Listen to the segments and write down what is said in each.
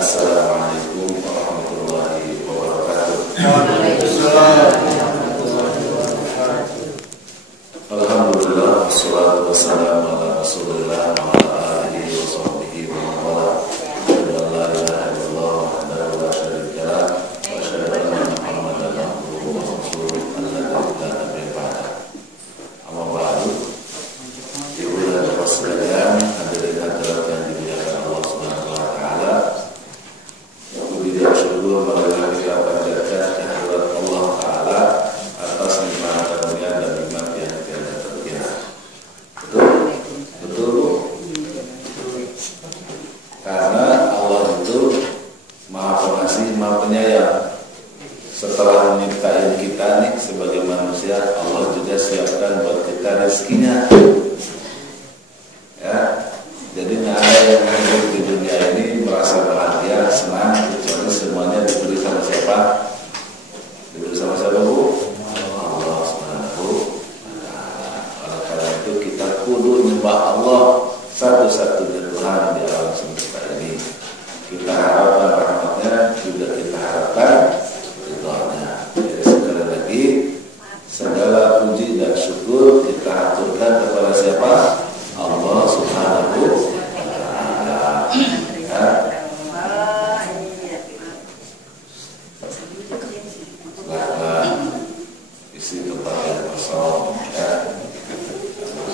Assalamualaikum warahmatullahi wabarakatuh. Alhamdulillah, wassalatu wassalamu ala Rasulillah wa ala alihi wa sahbihi wa man wala. La ilaha illallah wahdahu la syarika lah wa asyhadu anna Muhammadan abduhu wa rasuluh alladzi la nabiyya ba'dahu. Amma ba'du. Ibu dan bapak sekalian, hadirin hadirat yang dimuliakan Allah Subhanahu wa taala. Puji dan syukur marilah kita panjatkan kehadirat Allah taala atas nikmat karunia dan nikmat yang tiada terkira. Betul. Karena Allah itu Maha Pengasih, Maha Penyayang. Setelah menciptakan kita nih sebagai manusia, Allah juga siapkan buat kita rezekinya. Ya, jadi nggak ada yang hidup di dunia ini merasa bahagia, senang, kecuali semuanya diberi sama siapa? Diberi sama siapa, Bu? Allah Subhanahu wa ta'ala. Oleh karena itu kita kudu nyembah Allah satu-satunya Tuhan di alam semesta ini. Kita harapkan rahmatnya, juga kita harapkan ridhonya. Jadi sekali lagi, segala puji dan syukur kita aturkan kepada siapa? Allah Subhanahu wa ta'ala. Silahkan isi tempat yang kosong, ya.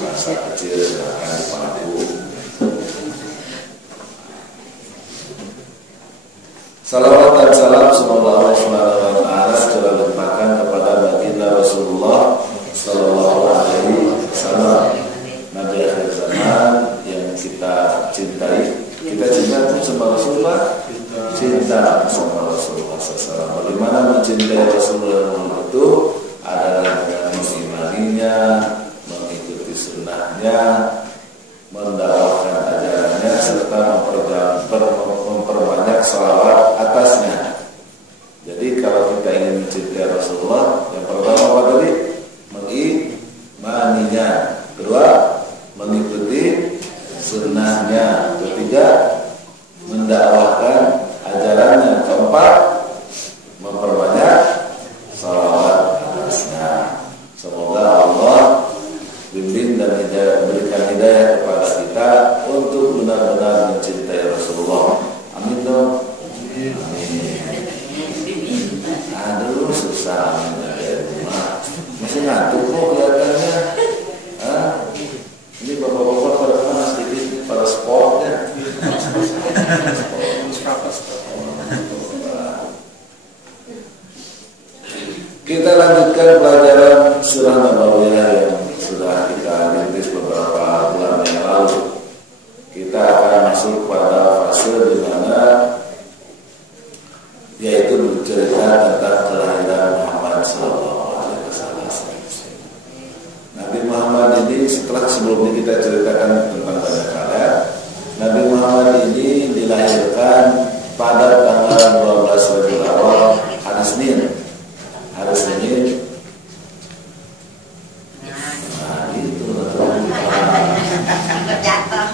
Masa kecil silahkan dipandu. Salawat dan salam semoga Allah Subhanahu wa ta'ala secara limpahkan kepada baginda Rasulullah sallallahu alaihi wasallam, Nabi akhir zaman yang kita cintai. Kita cinta sama Rasulullah, cinta sama Rasulullah SAW. Bagaimana mencintai Rasulullah itu adalah dengan mengimaninya, mengikuti sunnahnya, mendakwahkan ajarannya, serta memperbanyak sholawat atasnya. Jadi kalau kita ingin mencintai Rasulullah, yang pertama apa tadi? Mengimaninya. Kedua, mengikuti sunnahnya. Ketiga, mendakwahkan ajarannya. Keempat, memperbanyak salawat atasnya. Semoga Allah bimbing dan berikan hidayah kepada kita untuk benar-benar mencintai Rasulullah. Amin dong. Amin. Aduh, susah masih ngantuk kok kelihatannya. Ini bapak-bapak pada panas sedikit, pada sportnya. Kita lanjutkan pelajaran surah Nabawiyah yang sudah kita rintis beberapa bulan yang lalu. Kita akan masuk pada fase di mana yaitu bercerita tentang kelahiran Muhammad sallallahu alaihi wasallam. Nabi Muhammad ini sebelumnya kita ceritakan tentang banyak hal ya. Nabi Muhammad ini dilahirkan pada tanggal 12 Rabiul Awal, hari Senin. Hari Senin. Nah, itu jatuh.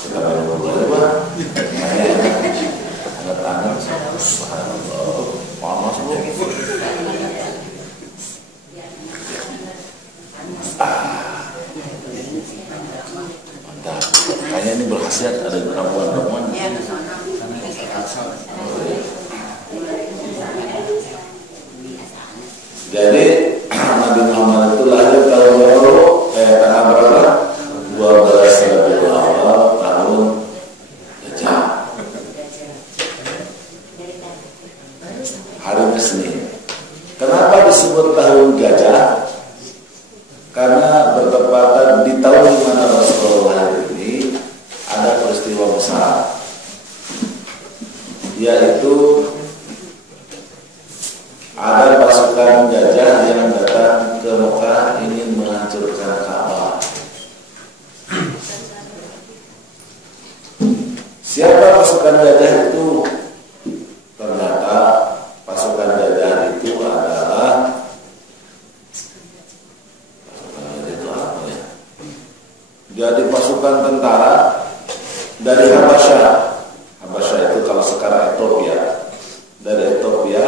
Kita baru mulai, Pak. Hangat-hangat, subhanallah. Panas, Bu. Mantap. Kayaknya ini berkhasiat, ada ramuan-ramuan. Jadi Nabi Muhammad itu lahir tahun tanggal berapa? 12 Rabiul Awal tahun Gajah. Hari Senin. Kenapa disebut tahun Gajah? Karena bertepatan di tahun di mana Rasulullah ini ada peristiwa besar, yaitu ada pasukan gajah yang datang ke Mekah ingin menghancurkan Ka'bah. Siapa pasukan gajah itu? Ternyata pasukan gajah itu adalah Jadi pasukan tentara dari Habasyah. Habasyah itu kalau sekarang Ethiopia. Dari Ethiopia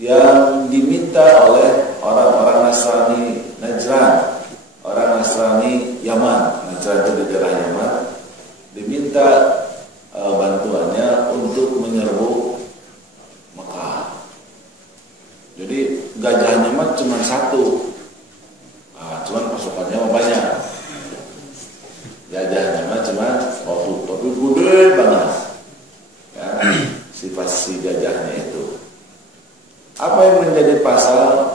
yang diminta oleh orang-orang Nasrani Najran, orang Nasrani Yaman. Najran itu di daerah Yaman, diminta bantuannya untuk menyerbu Mekah. Jadi gajahnya mah cuma satu, cuman pasukannya banyak. Gajahnya mah cuma satu, tapi gede banget. Ya, sifat si gajahnya itu. Apa yang menjadi pasal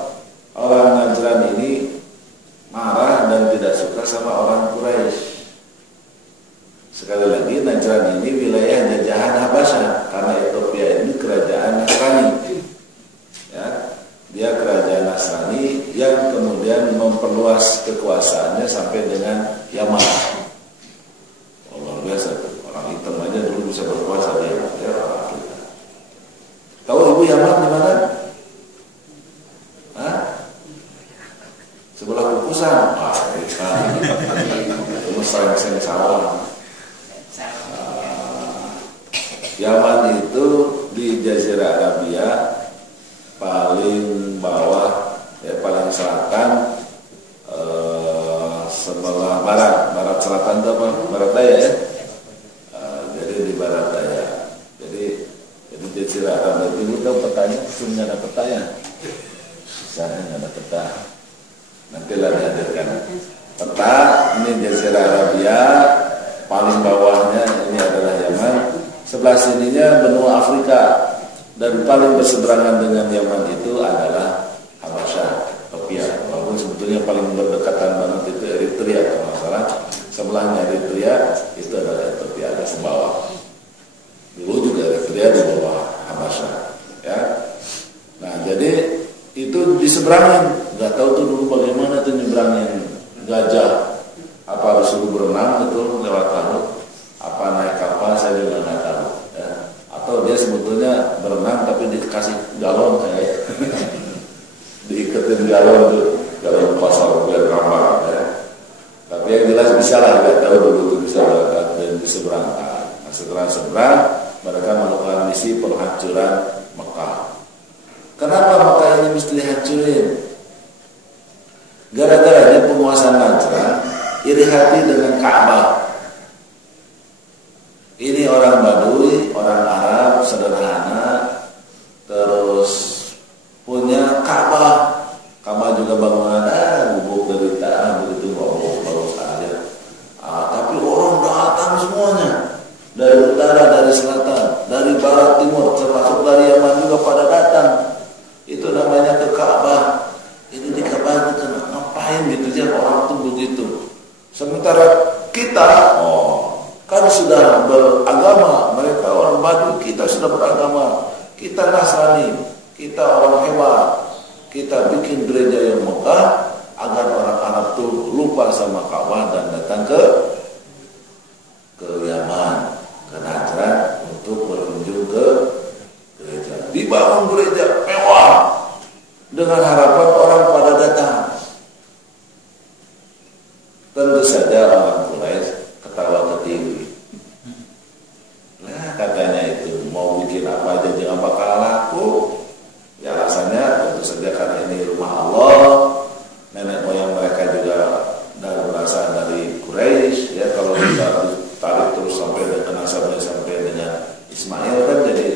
orang Najran ini marah dan tidak suka sama orang Quraisy? Sekali lagi, Najran ini wilayah jajahan Habasyah, karena Ethiopia ini kerajaan Nasrani. Ya, dia kerajaan Nasrani yang kemudian memperluas kekuasaannya sampai dengan Yaman. Luar biasa, orang hitam aja dulu bisa berkuasa di Yaman. Ya, tahu ibu Yaman di mana? Sebelah Kukusan. Itu sering sawah. Yaman itu di Jazirah Arabia paling bawah, ya paling selatan, sebelah barat selatan itu apa? Barat daya ya. Jadi di barat daya. Jadi Jazirah Arabia itu tahu petanya, sebenarnya ada peta ya. Misalnya nggak ada peta. Nantilah dihadirkan peta. Ini Jazirah Arabia, paling bawahnya ini adalah Yaman. Sebelah sininya benua Afrika, dan paling berseberangan dengan Yaman itu adalah Habasyah, Ethiopia. Walaupun sebetulnya paling berdekatan banget itu Eritrea kalau nggak salah. Sebelahnya Eritrea itu adalah Ethiopia, ada sebawah. Dulu juga Eritrea di bawah Habasyah. Ya. Nah, jadi itu diseberangin. Nggak tahu tuh dulu bagaimana tuh nyeberangin gajah. Apa harus suruh berenang itu lewat laut? Apa naik kapal, saya juga nggak tahu. Ya. Atau dia sebetulnya berenang tapi dikasih galon kayak diiketin galon tuh, galon pasar biar ramah. Ya. Tapi yang jelas bisa lah, nggak tahu dulu tuh bisa berangkat dan diseberangkan. Nah, setelah seberang, mereka melakukan misi penghancuran Mekah. Kenapa Mekah ini mesti dihancurin? Gara-garanya penguasa Najran iri hati dengan Ka'bah. Ini orang Baduy, orang Arab sederhana, terus punya Ka'bah. Ka'bah juga bangunan gubuk dari tanah begitu bagus aja. Tapi orang datang semuanya, dari utara, dari selatan, dari barat, timur, termasuk dari Yaman juga pada datang. Itu namanya ke Ka'bah. Ini di Ka'bah itu ngapain gitu aja orang tuh begitu. Sementara kita, kan sudah beragama, mereka orang Baduy, kita sudah beragama, kita Nasrani, kita orang hebat, kita bikin gereja yang megah agar orang Arab tuh lupa sama Ka'bah dan datang ke Yaman, ke Najran untuk berkunjung ke gereja. Dibangun gereja mewah dengan harapan orang pada datang. Tentu saja orang Quraisy ketawa ketiwi. Nah, katanya itu mau bikin apa aja jangan bakal laku. Ya alasannya tentu saja karena ini rumah Allah. Nenek moyang mereka juga berasal dari Quraisy. Ya kalau kita tarik terus sampai dengan nasabnya sampai dengan Ismail kan jadi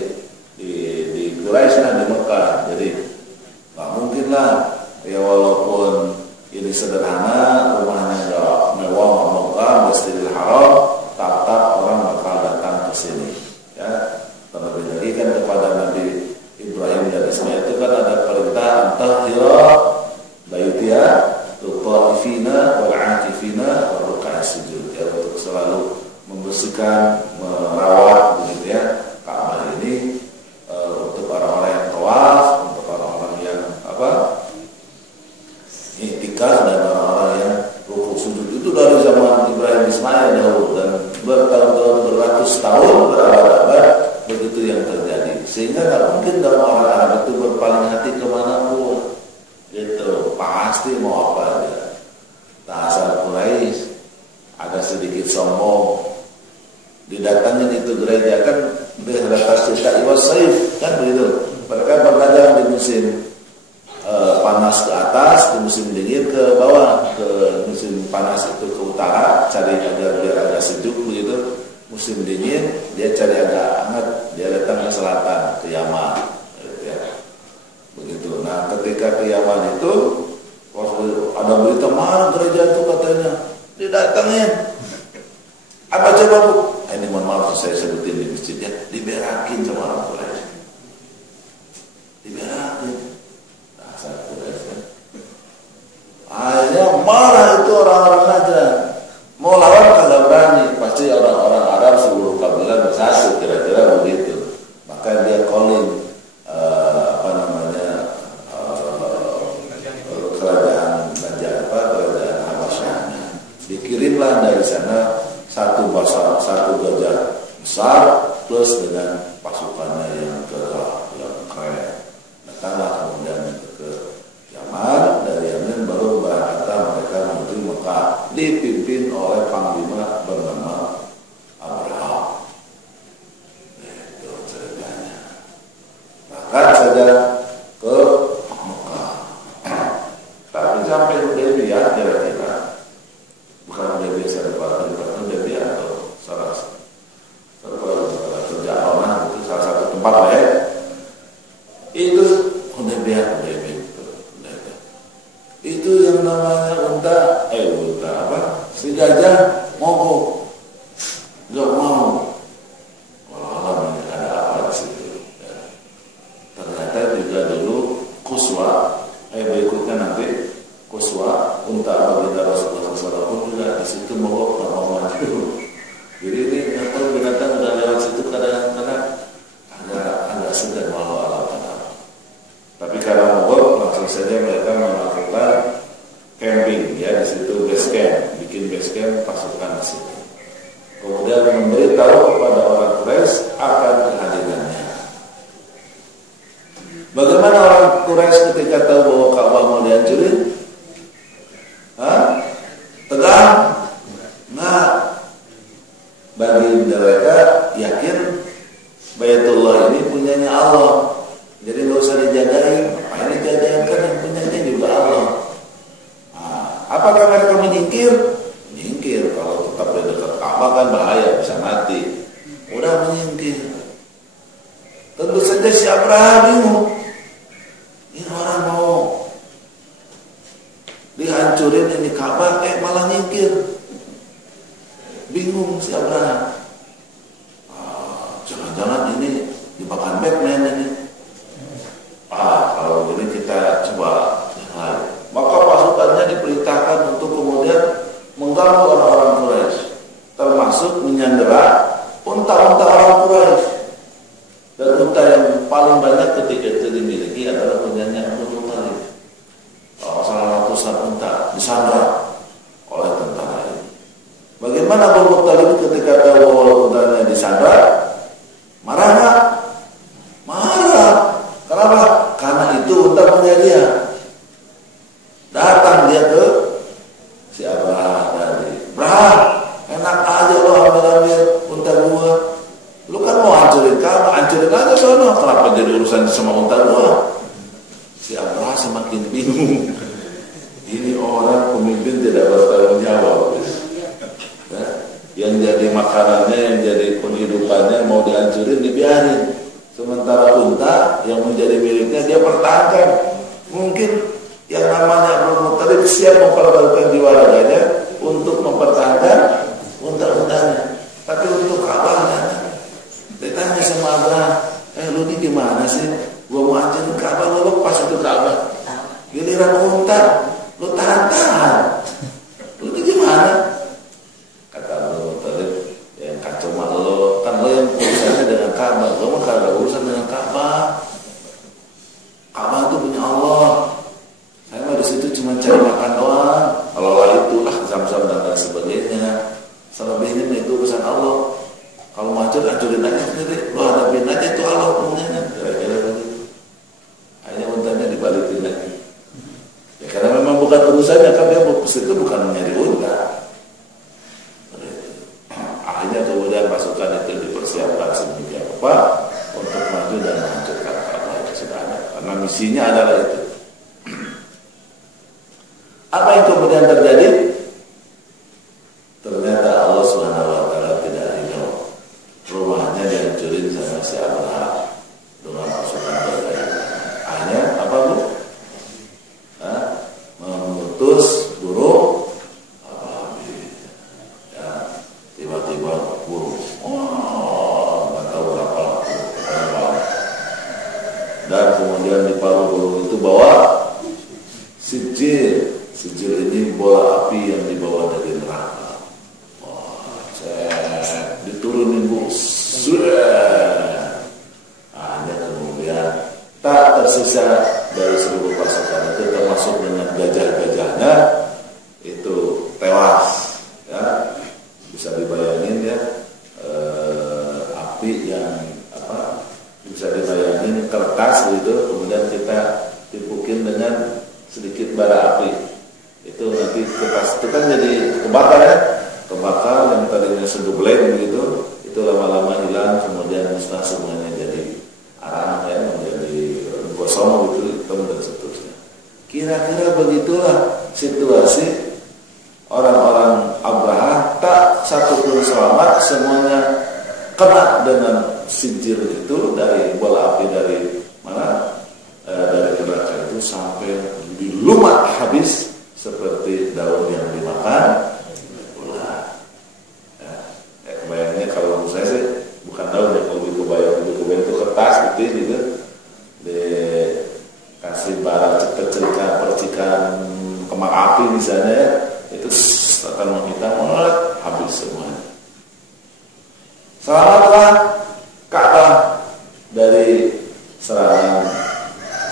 di Quraisy lah, di Mekah. Jadi nggak mungkin lah. Ya walaupun ini sederhana, rumahnya nggak mewah, megah, Masjidil Haram, tetap orang bakal datang ke sini. Ya, terlebih lagi kan kepada Nabi Ibrahim dan Ismail itu kan ada perintah antahira baitiya tuqaifina wal atifina wal ruk'a sujud, ya, untuk selalu membersihkan, merawat begitu ya Ka'bah ini, untuk orang-orang yang tawaf, untuk orang-orang yang iktikaf, dan orang-orang yang rukuk sujud. Itu dari zaman Ibrahim Ismail dahulu, dan bertahun-tahun, beratus tahun, berabad-abad begitu yang terjadi. Sehingga nggak mungkin dalam orang Arab itu berpaling hati kemanapun. Gitu, pasti mau apa aja. Tak asal Quraisy. begitu gereja kan atas cerita Iwas Saif kan begitu. Mereka berdagang di musim panas ke atas, di musim dingin ke bawah. Ke musim panas itu ke utara, cari agar biar agak sejuk begitu. Musim dingin dia cari agak hangat, dia datang ke selatan, ke Yaman gitu ya. Begitu. Nah ketika ke Yaman itu waktu ada berita mana gereja itu katanya didatengin. Apa coba bu? Ini mohon maaf saya sebutin di masjidnya, diberakin sama orang Quraisy. Diberakin. Dasar Quraisy kan. Akhirnya marah itu orang-orang Najran. Mau lawan kagak berani. Pasti orang-orang Arab seluruh kabilah bersatu kira-kira begitu. Maka dia calling kerajaan Habasyah. Dikirimlah dari sana satu gajah besar plus dengan pasukannya yang gagah, yang keren. Datanglah kemudian ke Yaman, dari Yaman baru berangkat mereka menuju Mekah, dipimpin oleh panglima bernama Abraham. Itu ceritanya. Bahkan saja ke Mekah. Tapi sampai Hudaybiyah kira-kira bukan Hudaybiyah salah atau salah satu tempat lah ya. Itu Hudaybiyah itu yang namanya unta apa? Si gajah mogok, nggak mau. Wah, ada apa di situ? Ya. Ternyata juga dulu Quswa, berikutnya nanti Quswa unta baginda Rasulullah SAW pun juga di situ mogok, nggak mau maju. Jadi ini atau binatang udah lewat situ kadang-kadang agak segan walau alam. Tapi karena mogok langsung saja mereka melakukan camping ya di situ, base camp, bikin base camp pasukan di situ. Kemudian memberitahu kepada orang Quraisy akan kehadirannya. Bagaimana orang Quraisy ketika tahu bahwa Ka'bah mau dihancurin? Tegang? Nah, bagi mereka yakin Baitullah ini punyanya Allah. Jadi nggak usah dijagain. Apa ini jagain kan yang punyanya juga Allah. Nah, apakah mereka menyingkir? Menyingkir. Kalau tetap di dekat Ka'bah kan bahaya, bisa mati. Udah menyingkir. Tentu saja si Abraham bingung. Ini orang mau dihancurin ini Ka'bah, malah nyingkir. Bingung si Abraham. Jangan-jangan ini dimakan Batman ini. Kalau ini kita coba lihat. Maka pasukannya diperintahkan untuk kemudian mengganggu orang-orang Quraisy, termasuk menyandera unta-unta orang Quraisy. Dan unta yang paling banyak ketika itu dimiliki adalah punyanya Abu Thalib. Salah ratusan unta disandra oleh tentara ini. Bagaimana Abu Thalib ketika tahu bahwa untanya disandra? Marah nggak? Marah. Kenapa? Karena itu unta punya dia. Datang dia ke si Abraham tadi. Abraham, enak aja lo ambil unta gua. Lu kan mau hancurin kamu, hancurin aja sono. Kenapa jadi urusan sama unta gua? Si Abraham semakin bingung. Ini orang pemimpin tidak bertanggung jawab. Ya? Yang jadi makanannya, yang jadi penghidupannya mau dihancurin, dibiarin. Sementara unta yang menjadi miliknya dia pertahankan. Mungkin yang namanya Abu Thalib siap mempertaruhkan jiwa raganya untuk mempertahankan unta-untanya. Tapi untuk Ka'bah, ditanya sama Abraham, lu ini gimana sih? Gua mau hancurin Ka'bah, lu lepas itu Ka'bah. Giliran unta, lu tahan-tahan. Lu ini gimana? Kata Abu Thalib, yang kacau mah lo, kan lo yang urusannya dengan Ka'bah, lo mah kagak urusan dengan Ka'bah. Ka'bah itu punya Allah. Saya mah di situ cuma cari makan doang. Kalau itulah Zam-Zam dan lain sebagainya. Selebihnya itu urusan Allah. Kalau mau hancurin aja sendiri, lo hadapin aja itu Allah punya. Kira-kira begitu. Akhirnya untanya dibalikin lagi. Ya karena memang bukan urusannya, kan dia mau ke situ bukan mencari unta. Akhirnya kemudian pasukan itu dipersiapkan isinya adalah itu. Apa yang kemudian terjadi? Ternyata Allah Subhanahu wa taala tidak ridho. Rumahnya dihancurin sama si Abraham dengan pasukan bergaya. Akhirnya apa, Bu? Mengutus burung ababil. Ya, tiba-tiba burung. Nggak tahu berapa dan kemudian di paruh burung itu bawa sijil. Sijil ini bola api yang dibawa dari neraka. Diturunin, Bu. Hanya kemudian tak tersisa dari seluruh pasukan itu, termasuk dengan gajah-gajahnya, itu tewas. Ya, bisa dibayangin ya, api yang bisa dibayangin kertas gitu, kemudian kita timpukin dengan sedikit bara api, itu nanti kertas itu kan jadi kebakar ya, kebakar yang tadinya sedubleng begitu, itu lama-lama hilang, kemudian musnah semuanya jadi arang ya, menjadi gosong gitu, hitam dan seterusnya. Kira-kira begitulah situasi orang-orang Abraha, tak satu pun selamat, semuanya kena dengan sijil itu dari bola api dari mana, dari neraka itu, sampai dilumat habis seperti daun yang dimakan ular. Kebayangnya kalau menurut saya sih bukan daun ya, kalau kebayang itu kertas gitu, dikasih bara percikan kembang api misalnya, itu akan menghitam, habis semuanya. Selamatlah Ka'bah dari serangan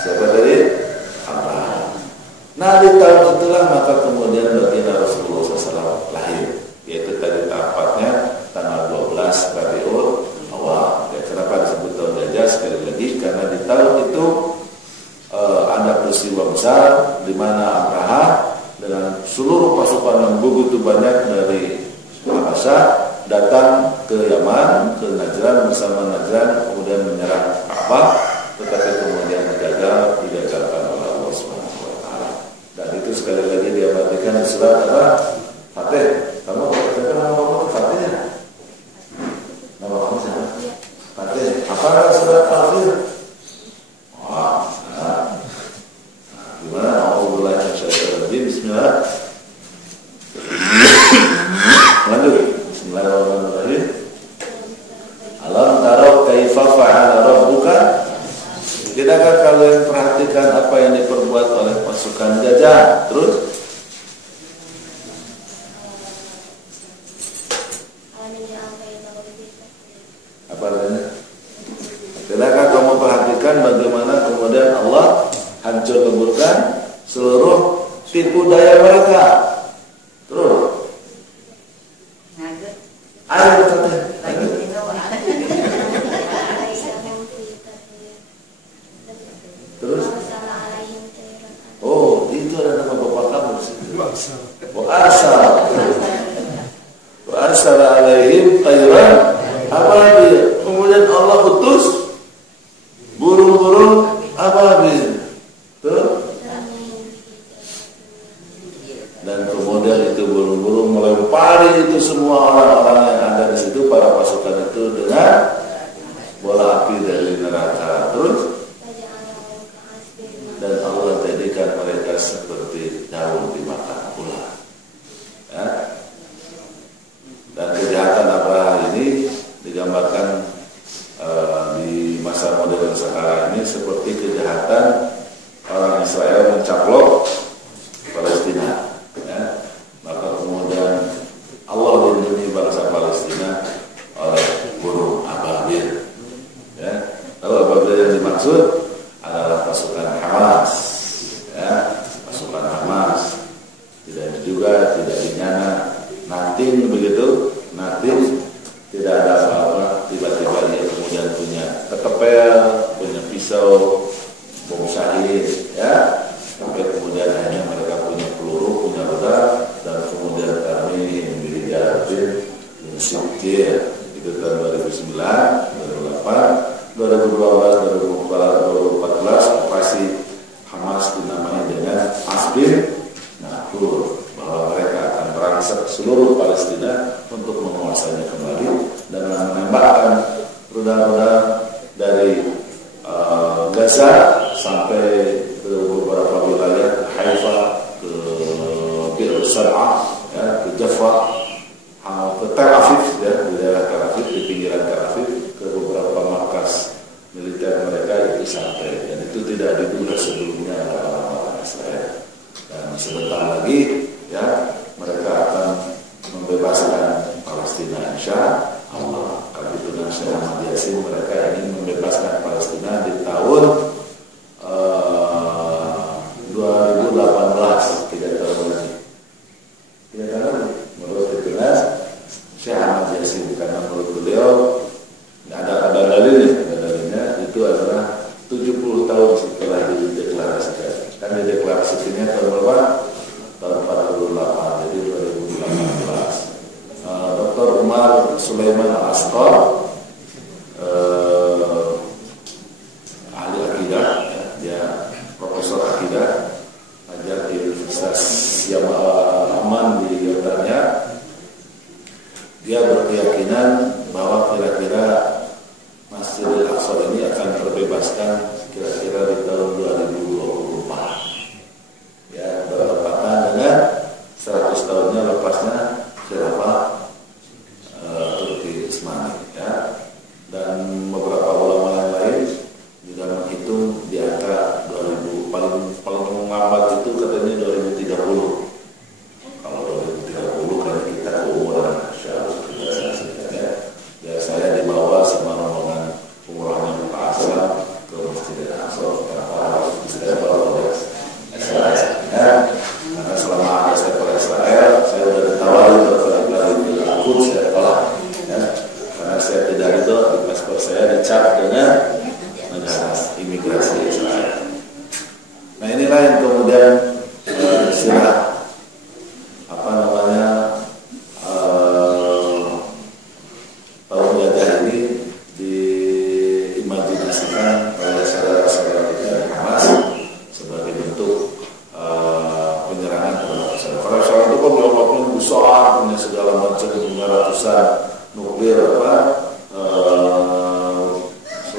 siapa tadi? Abraham. Nah, di tahun itulah maka kemudian baginda Rasulullah SAW lahir, yaitu tadi tepatnya tanggal 12 Rabiul Awal. Ya, kenapa disebut tahun gajah? Sekali lagi karena di tahun itu ada peristiwa besar di mana Abraham dengan seluruh pasukan yang begitu banyak dari Habasyah datang ke Yaman, ke Najran, bersama Najran, kemudian menyerang Ka'bah, tetapi kemudian gagal, digagalkan oleh Allah Subhanahu wa taala. Dan itu sekali lagi diabadikan di surat apa? Fatih. Kamu katakan nama kamu Fatih ya? Nama kamu siapa? Fatih. Apa surat Fatih? Wah, gimana? Alhamdulillah, bismillah. Lanjut. Bismillahirrahmanirrahim. Alam tarau kaifa fa'ala rabbuka? Tidakkah kalian perhatikan apa yang diperbuat oleh pasukan gajah? Terus apa artinya? Tidakkah kamu perhatikan bagaimana kemudian Allah hancur leburkan seluruh tipu daya mereka? Terus ayo katanya. Terus oh, itu ada nama bapak kamu sih. Wa arsala alaihim tayran ababil. Kemudian Allah utus burung-burung ababil. Tuh. Dan kemudian itu burung-burung melempari itu semua orang-orang yang ada di situ, para pasukan itu, dengan bola api dari neraka. Terus dan Allah jadikan mereka seperti daun dimakan ular. Ya. Dan kejahatan Abraha ini digambarkan di masa modern sekarang ini seperti kejahatan orang Israel mencaplok Palestina. Ya. Maka kemudian Allah melindungi bangsa Palestina oleh burung ababil. Ya. Lalu ababil yang dimaksud adalah pasukan Hamas, ya, pasukan Hamas. Tidak dinyana nanti begitu, nanti tidak ada apa-apa, tiba-tiba dia kemudian punya ketepel, punya pisau, bom syahid, ya, sampai kemudian hanya mereka punya peluru, punya rudal, dan kemudian kami dijaratin sipil itu tahun 2009, 2008, 2012, 2014 operasi seluruh Palestina untuk menguasainya kembali dan menembakkan rudal-rudal dari Gaza sampai ke beberapa wilayah, Haifa, ke Bir Sar'ah, ya, ke Jaffa, ke Tel Aviv, ya, di daerah Tel Aviv, di pinggiran Tel Aviv, ke beberapa markas militer mereka itu sampai, dan itu tidak diduga sebelumnya oleh orang-orang Israel. Dan sebentar lagi, ya, mereka akan membebaskan Palestina, insya Allah. Kalau itu Syekh Ahmad Yasin, mereka ingin membebaskan Palestina di tahun 2018, tidak tahu lagi. Tidak tahu, menurut Dinas Syekh Ahmad Yasin, karena menurut beliau ada dalilnya, itu adalah 70 tahun setelah dideklarasikan. Kan dideklarasikannya tahun berapa? Tahun 48, jadi 2018. Dr. Umar Sulaiman Al-Asqar, ahli akidah, ya, dia profesor akidah, ajar di Universitas Aman di Yordania. Dia berkeyakinan bahwa kira-kira Masjidil Aqsa ini akan terbebaskan kira-kira di tahun 2024. Ya, bertepatan dengan 100 tahunnya lepasnya khilafah Turki Utsmani, ya. Dan beberapa ulama yang lain juga menghitung di angka 2000, paling lambat itu katanya 2030. Kalau 2030 kan kita keumuran, ya saya dibawa sama rombongan umrohnya Pak Aslam ke Masjidil Aqsa, karena selama ada saya ke Israel, saya sudah ditawari berkali-kali dilakukan, saya tolak, ya, karena saya tidak ridho di paspor saya dicap dengan negara imigrasi Israel. Nah, inilah yang kemudian istilah tahun gajah ini diimajinasikan oleh saudara-saudara kita di Hamas sebagai bentuk penyerangan terhadap Israel. Karena Israel itu kan dianggapnya besar, punya segala macam, punya ratusan nuklir,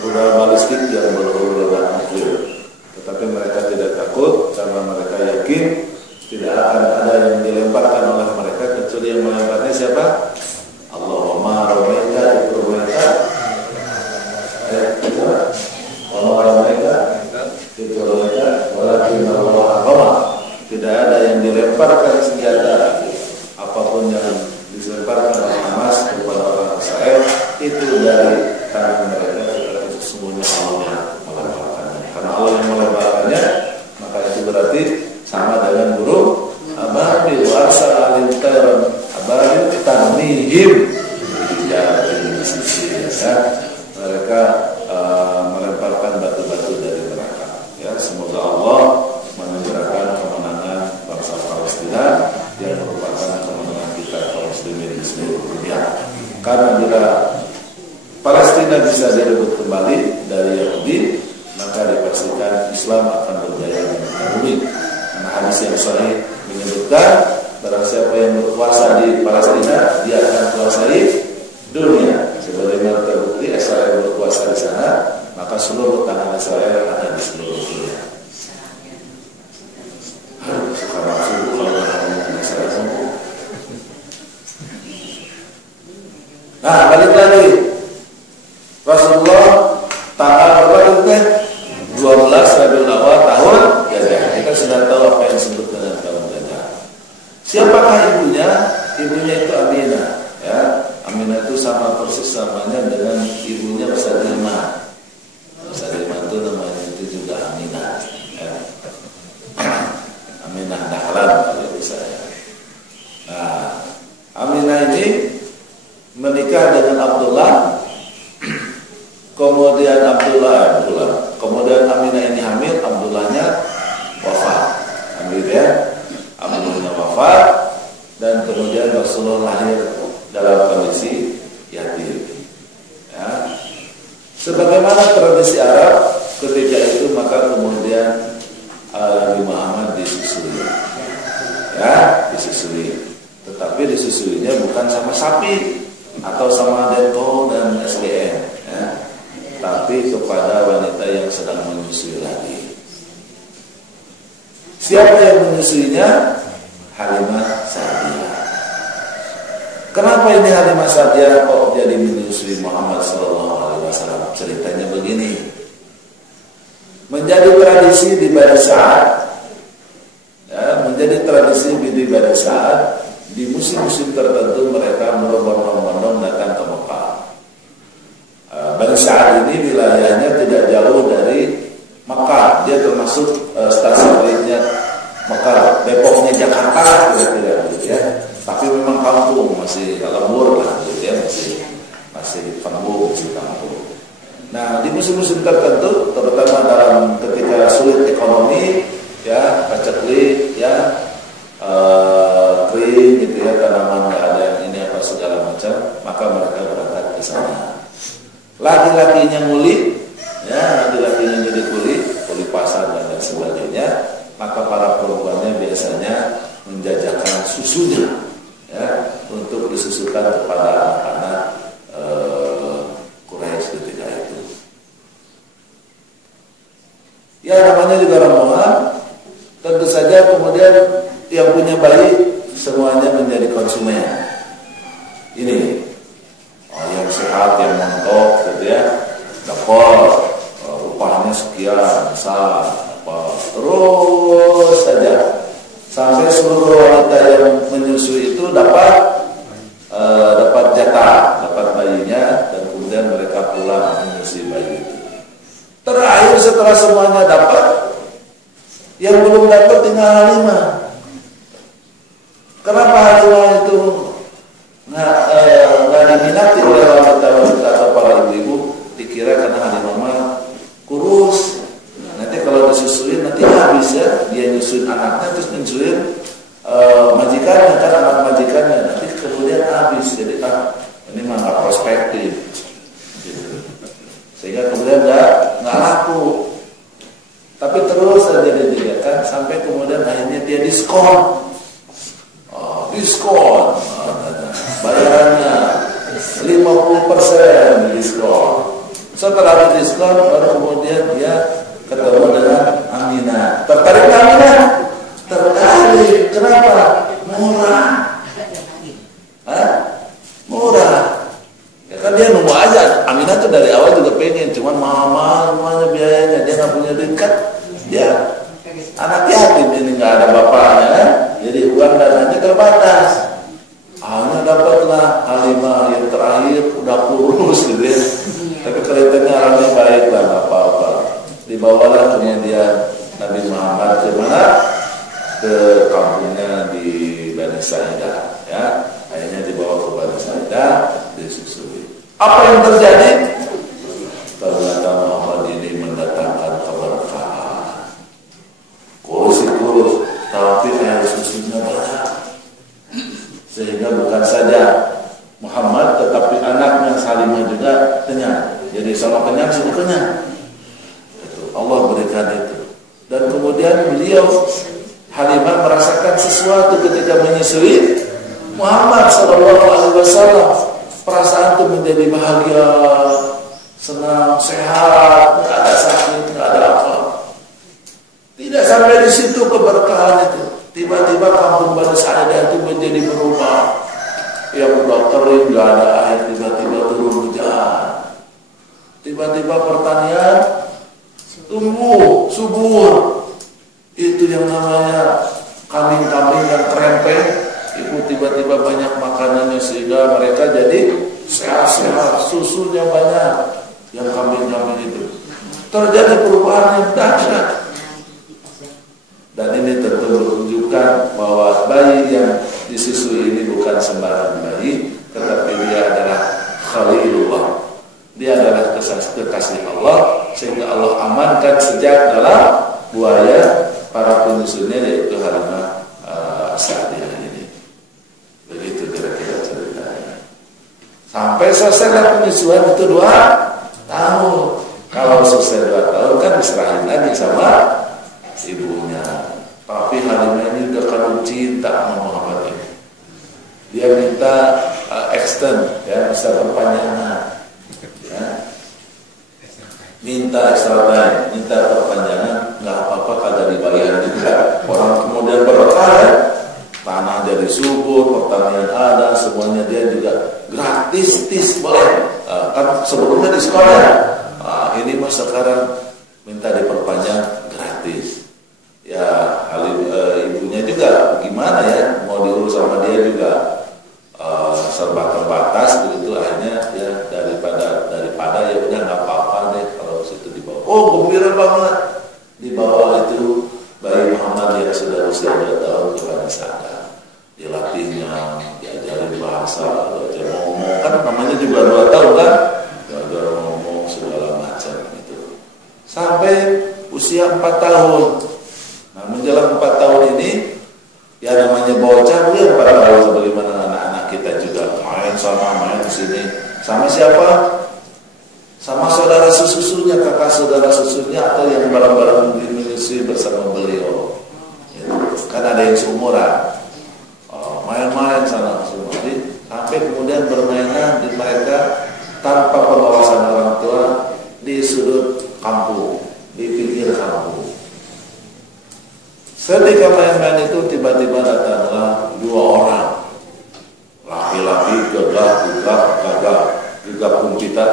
rudal balistik yang berledak nuklir. Tetapi mereka tidak takut karena mereka yakin tidak akan ada yang dilemparkan oleh mereka kecuali yang melemparnya siapa? Allahumma ramaita itu ramaita, Allahumma ramaita itu ramaita, walakin Allah rama. Tidak ada yang dilemparkan senjata apapun yang dilemparkan oleh Hamas kepada orang Israel itu dari tangan mereka, tetapi sesungguhnya Allah yang melemparkannya. Karena Allah yang melemparkannya, maka itu berarti sama dengan burung ababil warsa alintaran ababil tanmihim, ya, mereka melemparkan batu-batu dari neraka. Ya, semoga Allah menegakkan kemenangan bangsa Palestina yang merupakan kemenangan kita kaum muslimin di seluruh dunia. Karena bila Palestina bisa direbut kembali dari Yahudi, maka dipastikan Islam akan berjaya di muka bumi. Karena hadis yang sahih menyebutkan barang siapa yang berkuasa di Palestina, dia akan kuasai dunia. Sebagaimana terbukti Israel berkuasa di sana, maka seluruh tanah Israel ada di seluruh dunia. Sekarang subuh kalau ngomong Israel semua. Nah, balik lagi. Rasulullah tanggal berapa itu? 12 Rabiul Awal tahun gajah. Kita sudah tahu apa yang disebut dengan tahun gajah. Siapakah ibunya? Ibunya itu Aminah, ya. Aminah itu sama persis samanya dengan ibunya Salimah. Salimah itu namanya itu juga Aminah, ya. Aminah Dahlan kalau bisa, ya. Nah, Aminah ini menikah dengan Abdullah. Kemudian kemudian Aminah ini hamil, Abdullahnya wafat. Abdullahnya wafat, dan kemudian Rasulullah lahir dalam kondisi yatim. Ya. Sebagaimana tradisi Arab ketika itu, maka kemudian Nabi Muhammad disusui. Ya, disusui. Tapi disusuinya bukan sama sapi atau sama Denko dan SBN, ya. Tapi kepada wanita yang sedang menyusui lagi. Siapa yang menyusuinya? Halimah Sa'diyah. Kenapa ini Halimah Sa'diyah kok jadi menyusui Muhammad SAW? Ceritanya begini. Menjadi tradisi di Bani Sa'ad, ya, menjadi tradisi di Bani Sa'ad, di musim-musim tertentu mereka berbondong-bondong datang ke Mekah. Bani Sa'ad ini wilayahnya tidak jauh dari Mekah. Dia termasuk stasiun lainnya Mekah, Depoknya Jakarta kira-kira gitu ya. Tapi memang kampung, masih lembur lah gitu ya, masih kampung, masih kampung. Nah, di musim-musim tertentu, terutama dalam ketika sulit ekonomi, ya, paceklik, ya, kering gitu ya, tanaman nggak ada yang ini apa segala macam, maka mereka berangkat ke sana. Laki-lakinya nguli, ya, laki-lakinya jadi kuli pasar dan lain sebagainya, maka para perempuannya biasanya menjajakan susunya, ya, untuk disusukan kepada anak-anak Quraisy ketika itu. Ya, namanya juga rombongan. Tentu saja kemudian yang punya bayi semuanya menjadi konsumen. Ini yang sehat, yang montok gitu ya, dapat upahnya sekian, misal terus saja sampai seluruh wanita yang menyusui itu dapat jatah, dapat bayinya, dan kemudian mereka pulang menyusui bayi itu. Terakhir setelah semuanya dapat, yang belum dapat tinggal Halimah. Kenapa Halimah itu nggak diminati oleh wanita-wanita atau para ibu-ibu? Dikira karena Halimah kurus. Nanti kalau disusuin nanti habis ya, dia nyusuin anaknya terus nyusuin majikannya, kan anak majikannya, nanti kemudian habis. Jadi ini mah nggak prospektif, gitu. Sehingga kemudian nggak laku. Tapi terus saja dijajakan sampai kemudian akhirnya dia diskon. Diskon, bayarannya 50% diskon. Setelah diskon baru kemudian dia ketemu dengan Aminah. Tertarik Aminah? Tertarik. Kenapa? Murah. Murah. Ya kan dia nunggu aja. Aminah tuh dari awal juga pengen, cuman mahal semuanya biayanya, dia nggak punya duit kan? Dia anak yatim ini, nggak ada bapaknya kan? Jadi uang dananya terbatas. Hanya dapatlah Halimah yang terakhir udah kurus gitu ya. Tapi kelihatannya orangnya baik lah, nggak apa-apa. Dibawalah kemudian Nabi Muhammad ke mana? Ke kampungnya di Bani Sa'idah, ya. Akhirnya dibawa ke Bani Sa'idah, disusui. Apa yang terjadi? Ternyata Muhammad ini mendatangkan keberkahan. Kurus, tapi air susunya banyak. Sehingga bukan saja Muhammad, tetapi anaknya Halimah juga kenyang. Jadi sama kenyang, semua kenyang. Allah berikan itu. Dan kemudian beliau Halimah merasakan sesuatu ketika menyusui Muhammad SAW. Perasaan itu menjadi bahagia, senang, sehat, nggak ada sakit, nggak ada apa. Tidak sampai di situ keberkahan itu. Tiba-tiba kampung Bani Sa'idah itu menjadi berubah. Yang udah kering, nggak ada air, tiba-tiba turun hujan. Tiba-tiba pertanian tumbuh, subur. Itu yang namanya kambing-kambing yang kerempeng. Itu tiba-tiba banyak makanannya sehingga mereka jadi sehat-sehat, susunya banyak. Yang kambing-kambing itu terjadi perubahan yang dahsyat. Dan ini tentu menunjukkan bahwa bayi yang disusui ini bukan sembarang bayi, tetapi dia adalah Khalilullah. Dia adalah kekasih Allah, sehingga Allah amankan sejak dalam buaya para penyusunya, yaitu Halimah Sa'diyah ini. Begitu kira-kira ceritanya. Sampai selesai penyusuan itu 2 tahun. Kalau selesai 2 tahun kan diserahin lagi sama ibunya. Tapi Halimah ini udah kalau cinta sama Muhammad ini. dia minta extend, ya, bisa perpanjangan, ya. Minta extra time, minta perpanjangan, nggak apa-apa, kagak dibayar juga. Orang kemudian berkah, ya. Tanah jadi subur, pertanian ada, semuanya dia juga gratis, boleh. Kan sebelumnya di sekolah, ini mas sekarang minta diperpanjang gratis. Ya, ibunya juga gimana ya, mau diurus sama dia juga serba terbatas begitu. Akhirnya ya daripada ya udah nggak apa-apa deh kalau situ dibawa. Oh, gembira banget dibawa itu bayi Muhammad yang sudah usia 2 tahun kepada sadar. Dilatihnya, diajarin bahasa, diajarin ngomong, kan namanya juga 2 tahun kan, diajarin ngomong segala macam itu. Sampai usia 4 tahun. Nah, menjelang 4 tahun ini, ya namanya bocah, ya 4 tahun sebagaimana anak-anak kita juga main di sini. Sama siapa? Sama saudara susunya, kakak saudara susunya, atau yang barang-barang dimenyusui bersama beliau. Ya, kan ada yang seumuran. Main-main sana semua. Jadi sampai kemudian bermainnya di mereka tanpa pengawasan orang tua di sudut kampung, di pinggir kampung. Ketika main-main itu tiba-tiba datanglah 2 orang, laki-laki gagah pun kita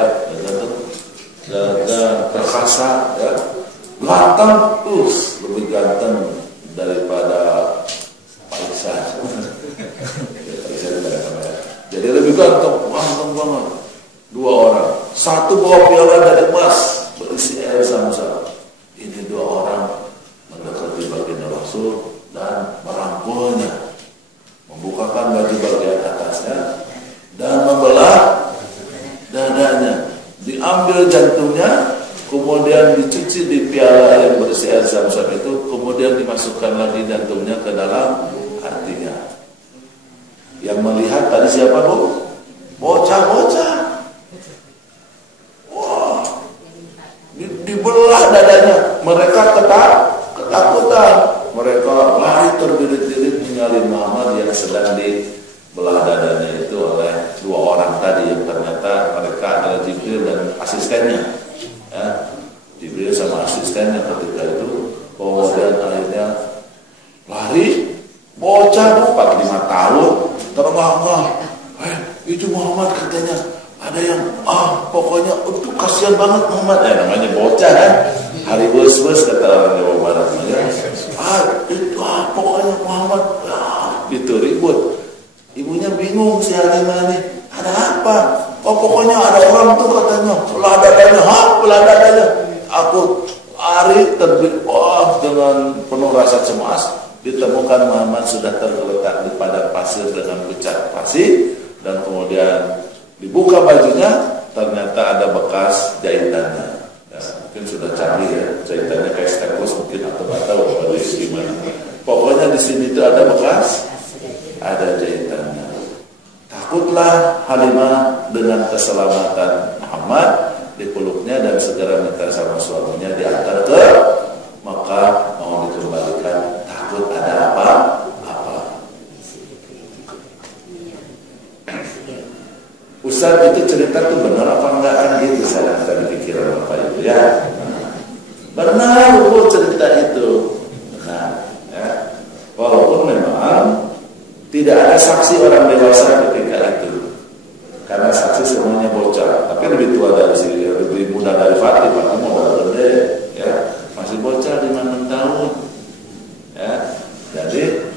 gagah perkasa, ya, ganteng, lebih ganteng daripada Paisan. Jadi lebih ganteng banget. 2 orang, satu bawa piala dari emas berisi air zam-zam. Ini 2 orang mendekati baginda Rasul dan merangkulnya, membukakan baju bagian atasnya dan membelah dadanya, diambil jantungnya, kemudian dicuci di piala yang berisi air zam-zam itu, kemudian dimasukkan lagi jantungnya ke dalam hatinya. Yang melihat tadi siapa, Bu? Bocah-bocah. Wah, dibelah dadanya. Mereka ketakutan. Mereka lari terbirit-birit meninggalin Muhammad yang sedang dibelah dadanya itu oleh 2 orang tadi, yang ternyata mereka adalah Jibril dan asistennya. Ya, Jibril sama asistennya ketika itu. Kemudian akhirnya lari, bocah 4-5 tahun, terengah-engah. Itu Muhammad katanya. Ada yang pokoknya itu kasihan banget Muhammad. Namanya bocah kan. Hari bus kata orang Jawa Barat. Pokoknya Muhammad itu ribut. Ibunya bingung si Halimah nih. Ada apa? Pokoknya ada orang tuh katanya belah dadanya. Aku lari dengan penuh rasa cemas. Ditemukan Muhammad sudah tergeletak di padang pasir dengan pucat pasir, dan kemudian dibuka bajunya, ternyata ada bekas jahitannya. Ya, mungkin sudah canggih ya, jahitannya kayak staples mungkin, atau nggak tahu kalau di mana. Pokoknya di sini itu ada bekas, ada jahitannya. Takutlah Halimah dengan keselamatan Muhammad, dipeluknya dan segera minta sama suaminya diantar ke Mekah, mau dikembalikan. Takut ada apa-apa. Ustaz, itu cerita tuh benar apa enggak, kan gitu saya tadi pikiran Bapak Ibu ya. Benar cerita itu. Benar ya. Walaupun memang tidak ada saksi orang dewasa ketika itu. Karena saksi semuanya bocah, tapi lebih tua dari sini, lebih muda dari Fatih, Fatih muda gede ya. Masih bocah 5-6 tahun. Ya, jadi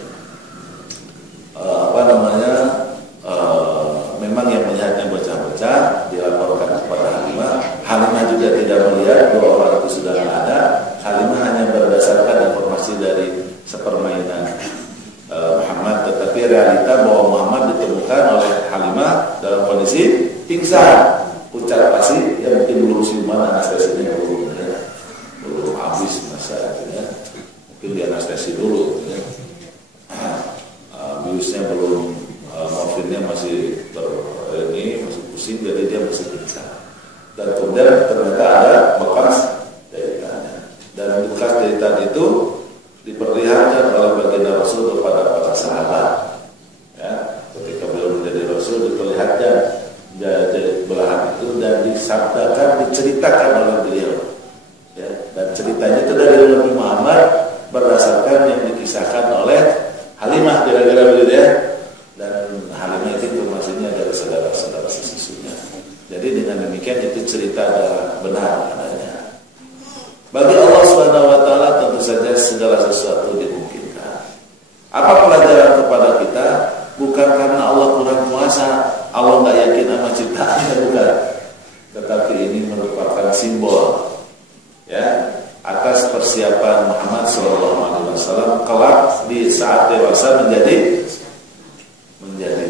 memang yang melihatnya bocah-bocah dilaporkan kepada Halimah. Halimah juga tidak melihat 2 orang itu sudah ada. Halimah hanya berdasarkan informasi dari sepermainan Muhammad, tetapi realita bahwa Muhammad ditemukan oleh Halimah dalam kondisi pingsan, pucat pasti, ya mungkin belum siuman anestesinya belum habis masa itu ya. Mungkin di anestesi dulu ya. Biusnya belum, morfinnya masih masih pusing, jadi dia masih pingsan. Dan kemudian ternyata ada bekas jahitannya, dan bekas jahitan itu diperlihatkan oleh baginda Rasul kepada para sahabat ya, ketika bukan karena Allah kurang kuasa, Allah nggak yakin sama ciptaannya, bukan. Tetapi ini merupakan simbol, ya, atas persiapan Muhammad SAW kelak di saat dewasa menjadi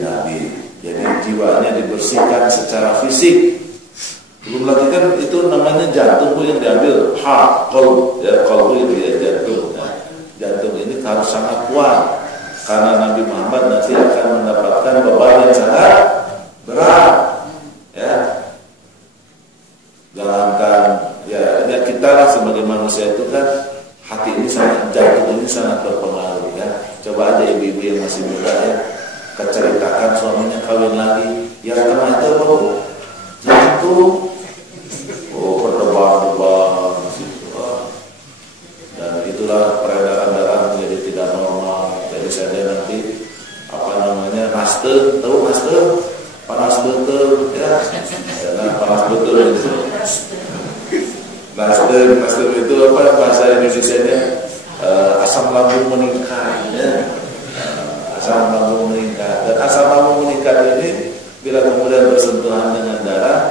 nabi. Jadi jiwanya dibersihkan secara fisik. Belum lagi kan itu namanya jantung yang diambil, qalb, ya, qalb itu ya jantung. Nah, jantung ini harus sangat kuat karena Nabi Muhammad nanti akan mendapatkan beban yang sangat berat, ya. Jangankan ya kita lah sebagai manusia itu kan hati ini sangat, jantung ini sangat berpengaruh, ya. Coba aja ibu-ibu yang masih muda, ya, keceritakan suaminya kawin lagi, yang kena itu apa? Jantung. Berdebar-debar gitu. Dan itulah peredaran darah menjadi tidak normal. Jadi saya nanti naste, tahu naste? Panas betul, ya. Karena panas betul itu. Naste itu apa bahasa Indonesianya? Asam lambung meningkat, ya. Asam lambung meningkat. Dan asam lambung meningkat ini bila kemudian bersentuhan dengan darah,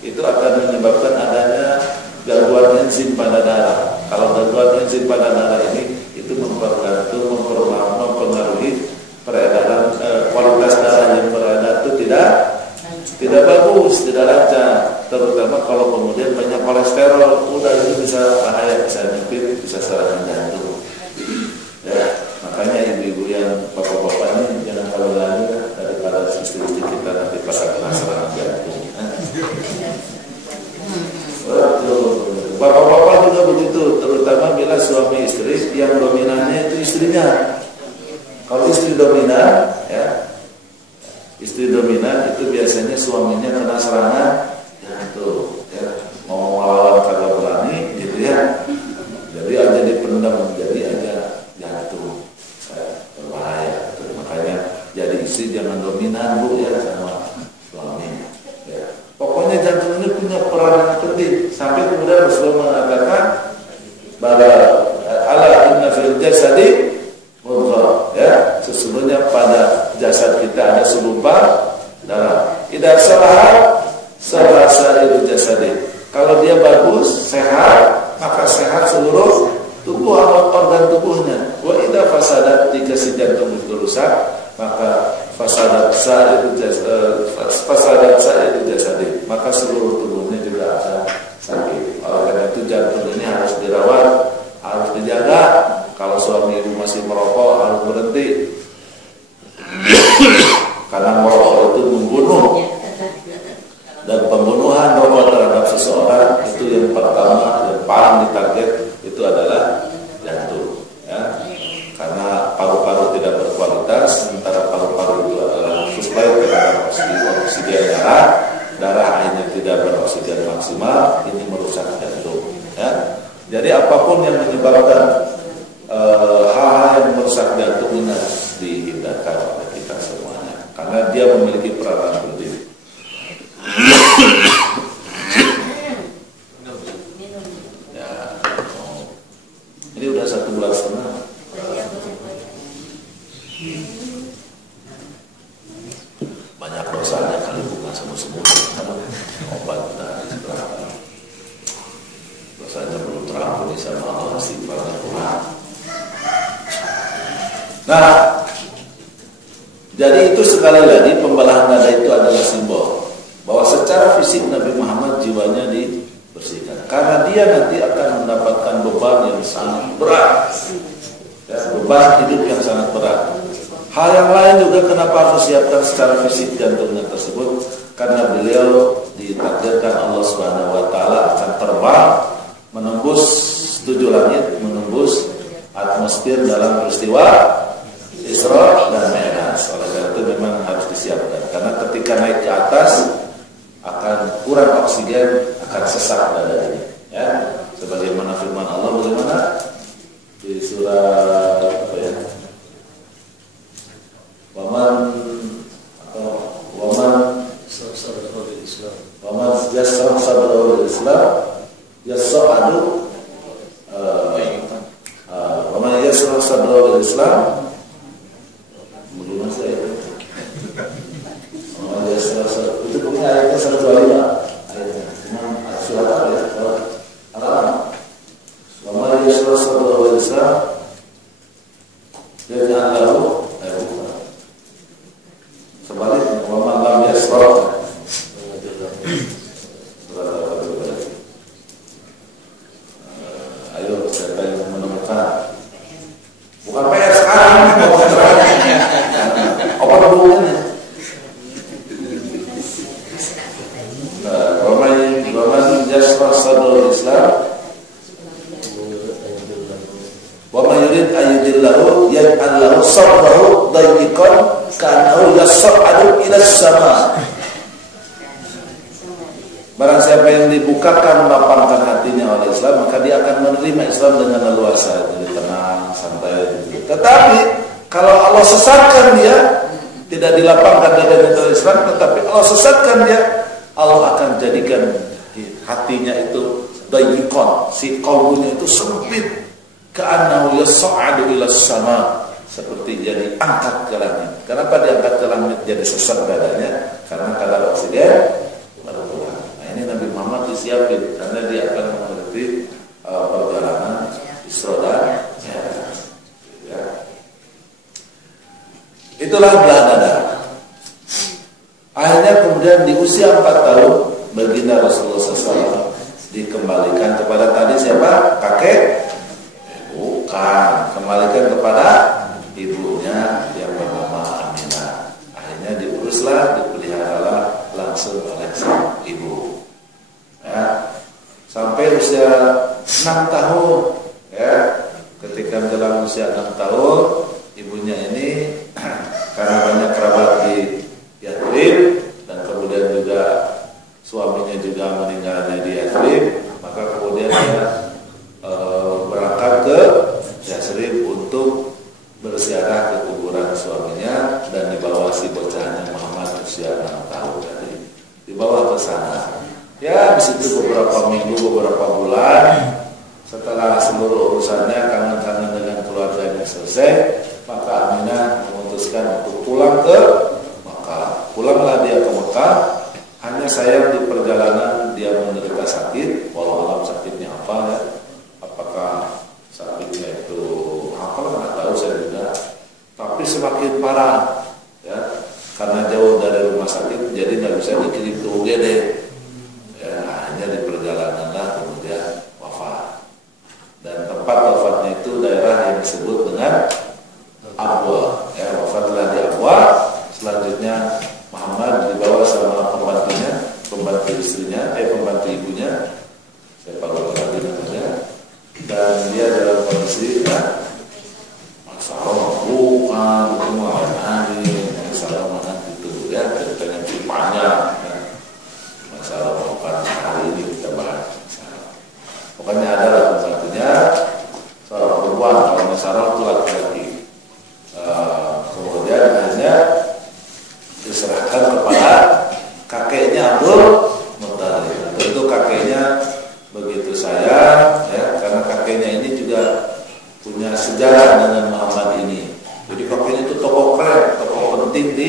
itu akan menyebabkan adanya gangguan enzim pada darah. Kalau gangguan enzim pada darah ini itu mempengaruhi peredaran, kualitas darah yang beredar itu tidak bagus, tidak lancar. Terutama kalau kemudian banyak kolesterol, udah itu bisa bahaya, bisa nyempit, bisa serangan jantung. Ya, makanya ibu-ibu yang bapak-bapak ini jangan kawin lagi daripada istri-istri kita nanti pada kena serangan jantung. Bapak-bapak juga begitu, terutama bila suami istri yang dominannya itu istrinya. Kalau istri dominan, ya, istri dominan itu biasanya suaminya kena serangan jantung, ya, mau melawan kagak berani, gitu ya. Jadi aja dipendam, jadi aja jantung, berbahaya. Makanya jadi istri jangan dominan, Bu, ya, sama suami. Ya. Pokoknya jantung ini punya peran yang penting. Sampai kemudian Rasulullah mengatakan bahwa ala inna fil jasadi mudghah, ya, sesungguhnya pada jasad kita ada segumpal darah. Idza salaha sa'iru jasadi. Kalau dia bagus, sehat, maka sehat seluruh tubuh, organ tubuhnya. Wa idza fasadat, jika si jantung itu rusak, maka fasadat sa'iru jasadi, maka seluruh tubuhnya juga akan sakit. Oleh karena itu jantung ini harus dirawat, harus dijaga. Kalau suami ibu masih merokok, harus berhenti. Karena merokok itu membunuh. Dan pembunuhan rokok terhadap seseorang itu yang pertama, yang paling ditarget itu adalah jantung, ya. Karena paru-paru tidak berkualitas, sementara paru-paru itu adalah suplai terhadap oksigen darah akhirnya tidak beroksigen maksimal, ini merusak jantung, ya. Jadi apapun yang menyebabkan hal-hal yang merusak jantung ini harus dihindarkan oleh kita semuanya, karena dia memiliki peranan penting. Ya, ini udah 1 bulan setengah. Banyak dosanya kali, bukan semua obat dan dosanya belum terampuni sama Allah, istighfarnya kurang. Nah, jadi itu sekali lagi pembelahan dada itu adalah simbol bahwa secara fisik Nabi Muhammad jiwanya dibersihkan, karena dia nanti akan mendapatkan beban yang sangat berat, ya, beban hidup yang sangat berat. Hal yang lain juga kenapa harus siapkan secara fisik jantungnya tersebut, karena beliau ditakdirkan Allah Subhanahu wa taala akan terbang menembus 7 langit, menembus atmosfer dalam peristiwa Isra dan Mi'raj. Oleh karena itu memang harus disiapkan, karena ketika naik ke atas akan kurang oksigen, akan sesak dadanya, ya. Sebagaimana firman Allah bagaimana di surat apa ya? Waman yassara sadrahu lil Islam yas'adu waman yassara sadrahu lil Islam bagaimana saya korbunya. Waman yasrah sadrul Islam wa man yurid ayyudillahu yaj'al lahu sadrahu dayyqan ka'annahu yas'adu ila as-sama. Barang siapa yang dibukakan, lapangkan hatinya oleh Islam, maka dia akan menerima Islam dengan leluasa, jadi tenang, santai. Tetapi kalau Allah sesatkan dia, tidak dilapangkan dengan Islam, tetapi Allah sesatkan dia, Allah akan jadikan hatinya itu dayyqan, si qalbunya itu sempit, ka'annahu yas'adu ila as-sama, seperti jadi angkat ke langit. Kenapa diangkat ke langit jadi sesat dadanya? Karena kadar oksigen berkurang. Nah, ini Nabi Muhammad disiapin karena dia akan menghadapi perjalanan Isra dan Mi'raj. Ya. Itulah belah dada. Akhirnya kemudian di usia 4 tahun baginda Rasulullah SAW dikembalikan kepada tadi siapa? Kakek? Bukan, kembalikan kepada ibunya yang bernama Aminah. Akhirnya diuruslah, dipeliharalah langsung oleh sang ibu. Ya, sampai usia 6 tahun. Ya, ketika menjelang usia 6 tahun, ibunya ini karena banyak kerabat di Yathrib dan kemudian juga suaminya juga meninggalnya di Yathrib, maka kemudian dia berangkat ke Yathrib untuk berziarah ke kuburan suaminya dan dibawa si bocahnya Muhammad usia 6 tahun tadi dibawa ke sana. Ya, di situ beberapa minggu, beberapa bulan setelah seluruh urusannya kangen-kangen dengan keluarganya selesai, maka Aminah memutuskan untuk pulang ke Mekah. Pulanglah dia ke Mekah. Hanya sayang di perjalanan dia menderita sakit, walau alam sakitnya apa ya? Apakah sakitnya itu apa? Nggak tahu saya juga. Tapi semakin parah, ya, karena jauh dari rumah sakit, jadi nggak bisa dikirim ke UGD. Ya, hanya di perjalanan lah kemudian wafat. Dan tempat wafatnya itu daerah yang disebut dengan Abwa. Ya, wafatlah di Abwa. Selanjutnya Muhammad dibawa sama pembantunya, pembantu istrinya, pembantu ibunya, siapa lupa lagi namanya, dan dia dalam kondisi masalah bukan semua masalah mana gitu ya, ceritanya panjang ya. Masalah bukan hari ini kita bahas masalah. Pokoknya ada lah pembantunya seorang perempuan, kalau masalah itu laki-laki. Kemudian akhirnya diserahkan kepada kakeknya Abdul Muttalib. Tentu kakeknya begitu sayang, ya, karena kakeknya ini juga punya sejarah dengan Muhammad ini. Jadi kakeknya itu tokoh keren, tokoh penting di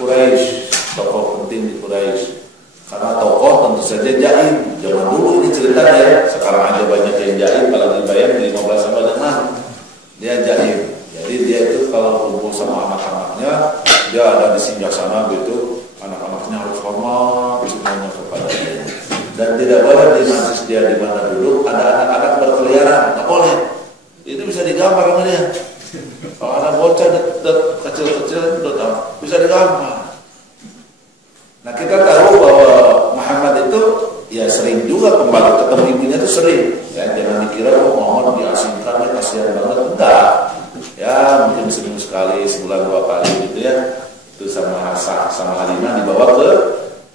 Quraisy, tokoh penting di Quraisy. Karena tokoh tentu saja jaim. Zaman dulu ini ceritanya ya. Sekarang aja banyak yang jaim, apalagi bayar 15 sama dengan dia jaim. Jadi dia itu kalau kumpul sama anak-anaknya, dia ada di singgah sana gitu, anak-anaknya harus hormat semuanya kepada dia. Dan tidak boleh di majlis dia di mana duduk ada anak-anak berkeliaran, nggak boleh. Itu bisa digambar sama dia. Kalau ada bocah kecil-kecil bisa digambar. Nah, kita tahu bahwa Muhammad itu ya sering juga kembali ketemu ibunya itu sering. Ya, jangan dikira Muhammad diasingkan, ya kasihan banget, enggak. Ya, mungkin seminggu sekali, sebulan 2 kali gitu ya. Itu sama Halimah dibawa ke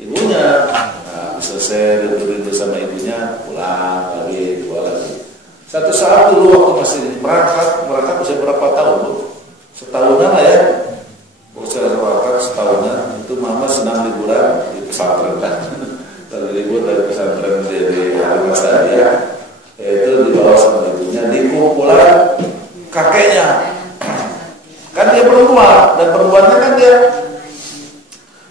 ibunya. Nah, selesai rindu sama ibunya, pulang lagi, dibawa lagi. Satu saat dulu waktu masih merangkak usia berapa tahun, Bu? Setahunan lah ya. Usia berangkat setahunan, itu Mama senang liburan di pesantren kan. Kalau libur dari pesantren di Halimah ya, itu dibawa sama ibunya di kumpulan kakeknya. Kan dia perempuan, dan perempuannya kan dia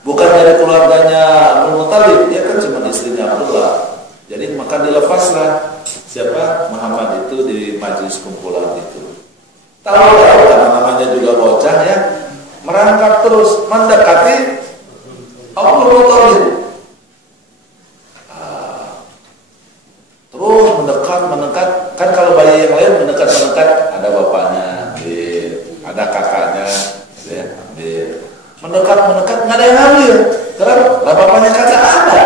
bukan dari keluarganya Abdul Muttalib, dia kan cuma istrinya Abdullah. Jadi maka dilepaslah siapa Muhammad itu di majlis kumpulan itu. Tahu karena namanya juga bocah ya, merangkak terus mendekati Abdul Muttalib. Terus mendekat, kan kalau bayi yang lain mendekat, ada bapaknya, ada kakaknya, ya, mendekat nggak ada yang ambil. Kenapa? Lah bapaknya kagak ada.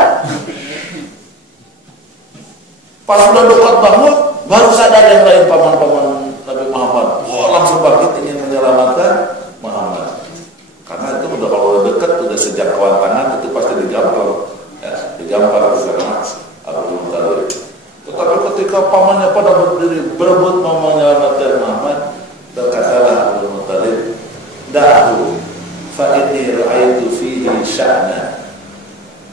Pas udah dekat banget, baru sadar yang lain paman-paman Nabi Muhammad. Wah, langsung bangkit ingin menyelamatkan Muhammad. Karena itu udah kalau udah dekat, udah sejangkauan tangan itu pasti digampar, ya, digampar sama Abdul Muttalib. Tetapi ketika pamannya pada berdiri berebut mau menyelamatkan Muhammad, berkatalah Abdul Muttalib, "Da'hu fa inni ra'aitu fihi sya'na."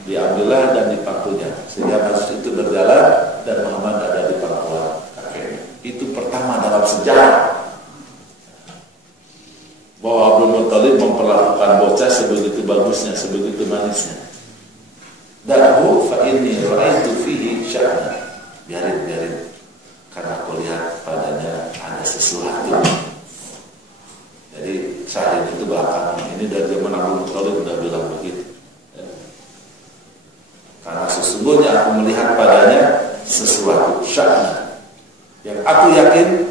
Diambillah dan dipangkunya sehingga kasus itu berjalan dan Muhammad ada di pangkuan kakeknya. Itu pertama dalam sejarah bahwa Abdul Muttalib memperlakukan bocah sebegitu bagusnya, sebegitu manisnya. Da'hu fa inni ra'aitu fihi sya'na. Biarin, karena aku lihat padanya ada sesuatu. Jadi saat itu belakangan ini dari zaman Abdul Muttalib sudah bilang begitu. Karena sesungguhnya aku melihat padanya sesuatu sya'na yang aku yakin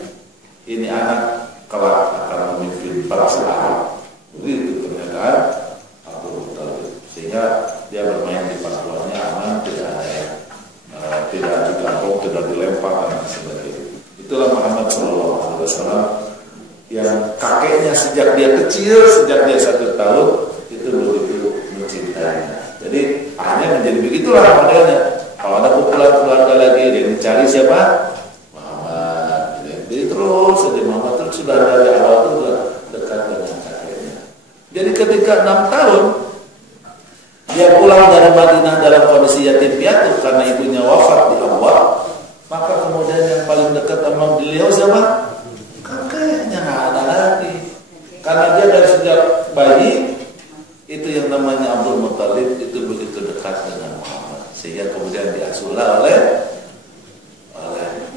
ini anak kelak akan memimpin bangsa Arab. Begitu pernyataan Abdul Muttalib. Sehingga dia bermain di pangkuannya aman, tidak ada yang tidak diganggu, tidak dilempar dan sebagainya. Itulah Muhammad SAW yang kakeknya sejak dia kecil, sejak dia 1 tahun itu begitu mencintainya. Jadi akhirnya menjadi begitulah modelnya. Kalau ada kumpulan keluarga lagi, dia mencari siapa? Muhammad. Jadi terus saja Muhammad terus sudah dari awal itu sudah dekat dengan kakeknya. Jadi ketika 6 tahun dia pulang dari Madinah dalam kondisi yatim piatu karena ibunya wafat di awal, maka kemudian yang paling dekat sama beliau siapa? Kakeknya, nggak ada lagi. Karena dia dari sejak bayi itu yang namanya Abdul Muttalib itu begitu dekat dengan Muhammad, sehingga kemudian diasuhlah oleh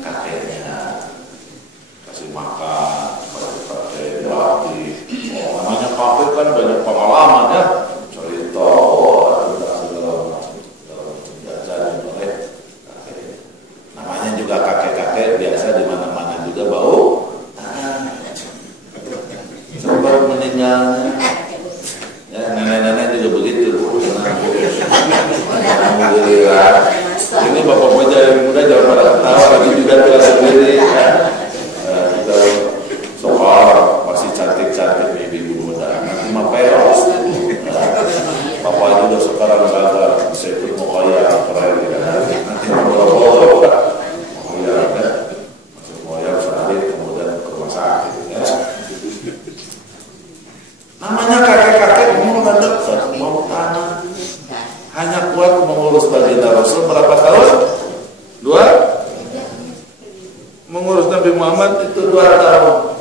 kakeknya, kasih makan, kasih pakai dilatih. Namanya kakek kan banyak pengalaman ya, cerita. Juga kakek-kakek biasa di mana-mana juga bau sempat meninggalnya. Ya, nenek-nenek juga begitu. Alhamdulillah. Ini bapak-bapak yang muda jangan pada ketawa lagi juga tua sendiri. Kita soal masih cantik-cantik ibu muda. Nanti mah peros. Bapak juga sekarang gagal bisa ikut mukhayar keren. Nanti mau namanya kakek-kakek mau dekat, mau tanah. Hanya kuat mengurus baginda Rasul berapa tahun? 2. Mengurus Nabi Muhammad itu 2 tahun.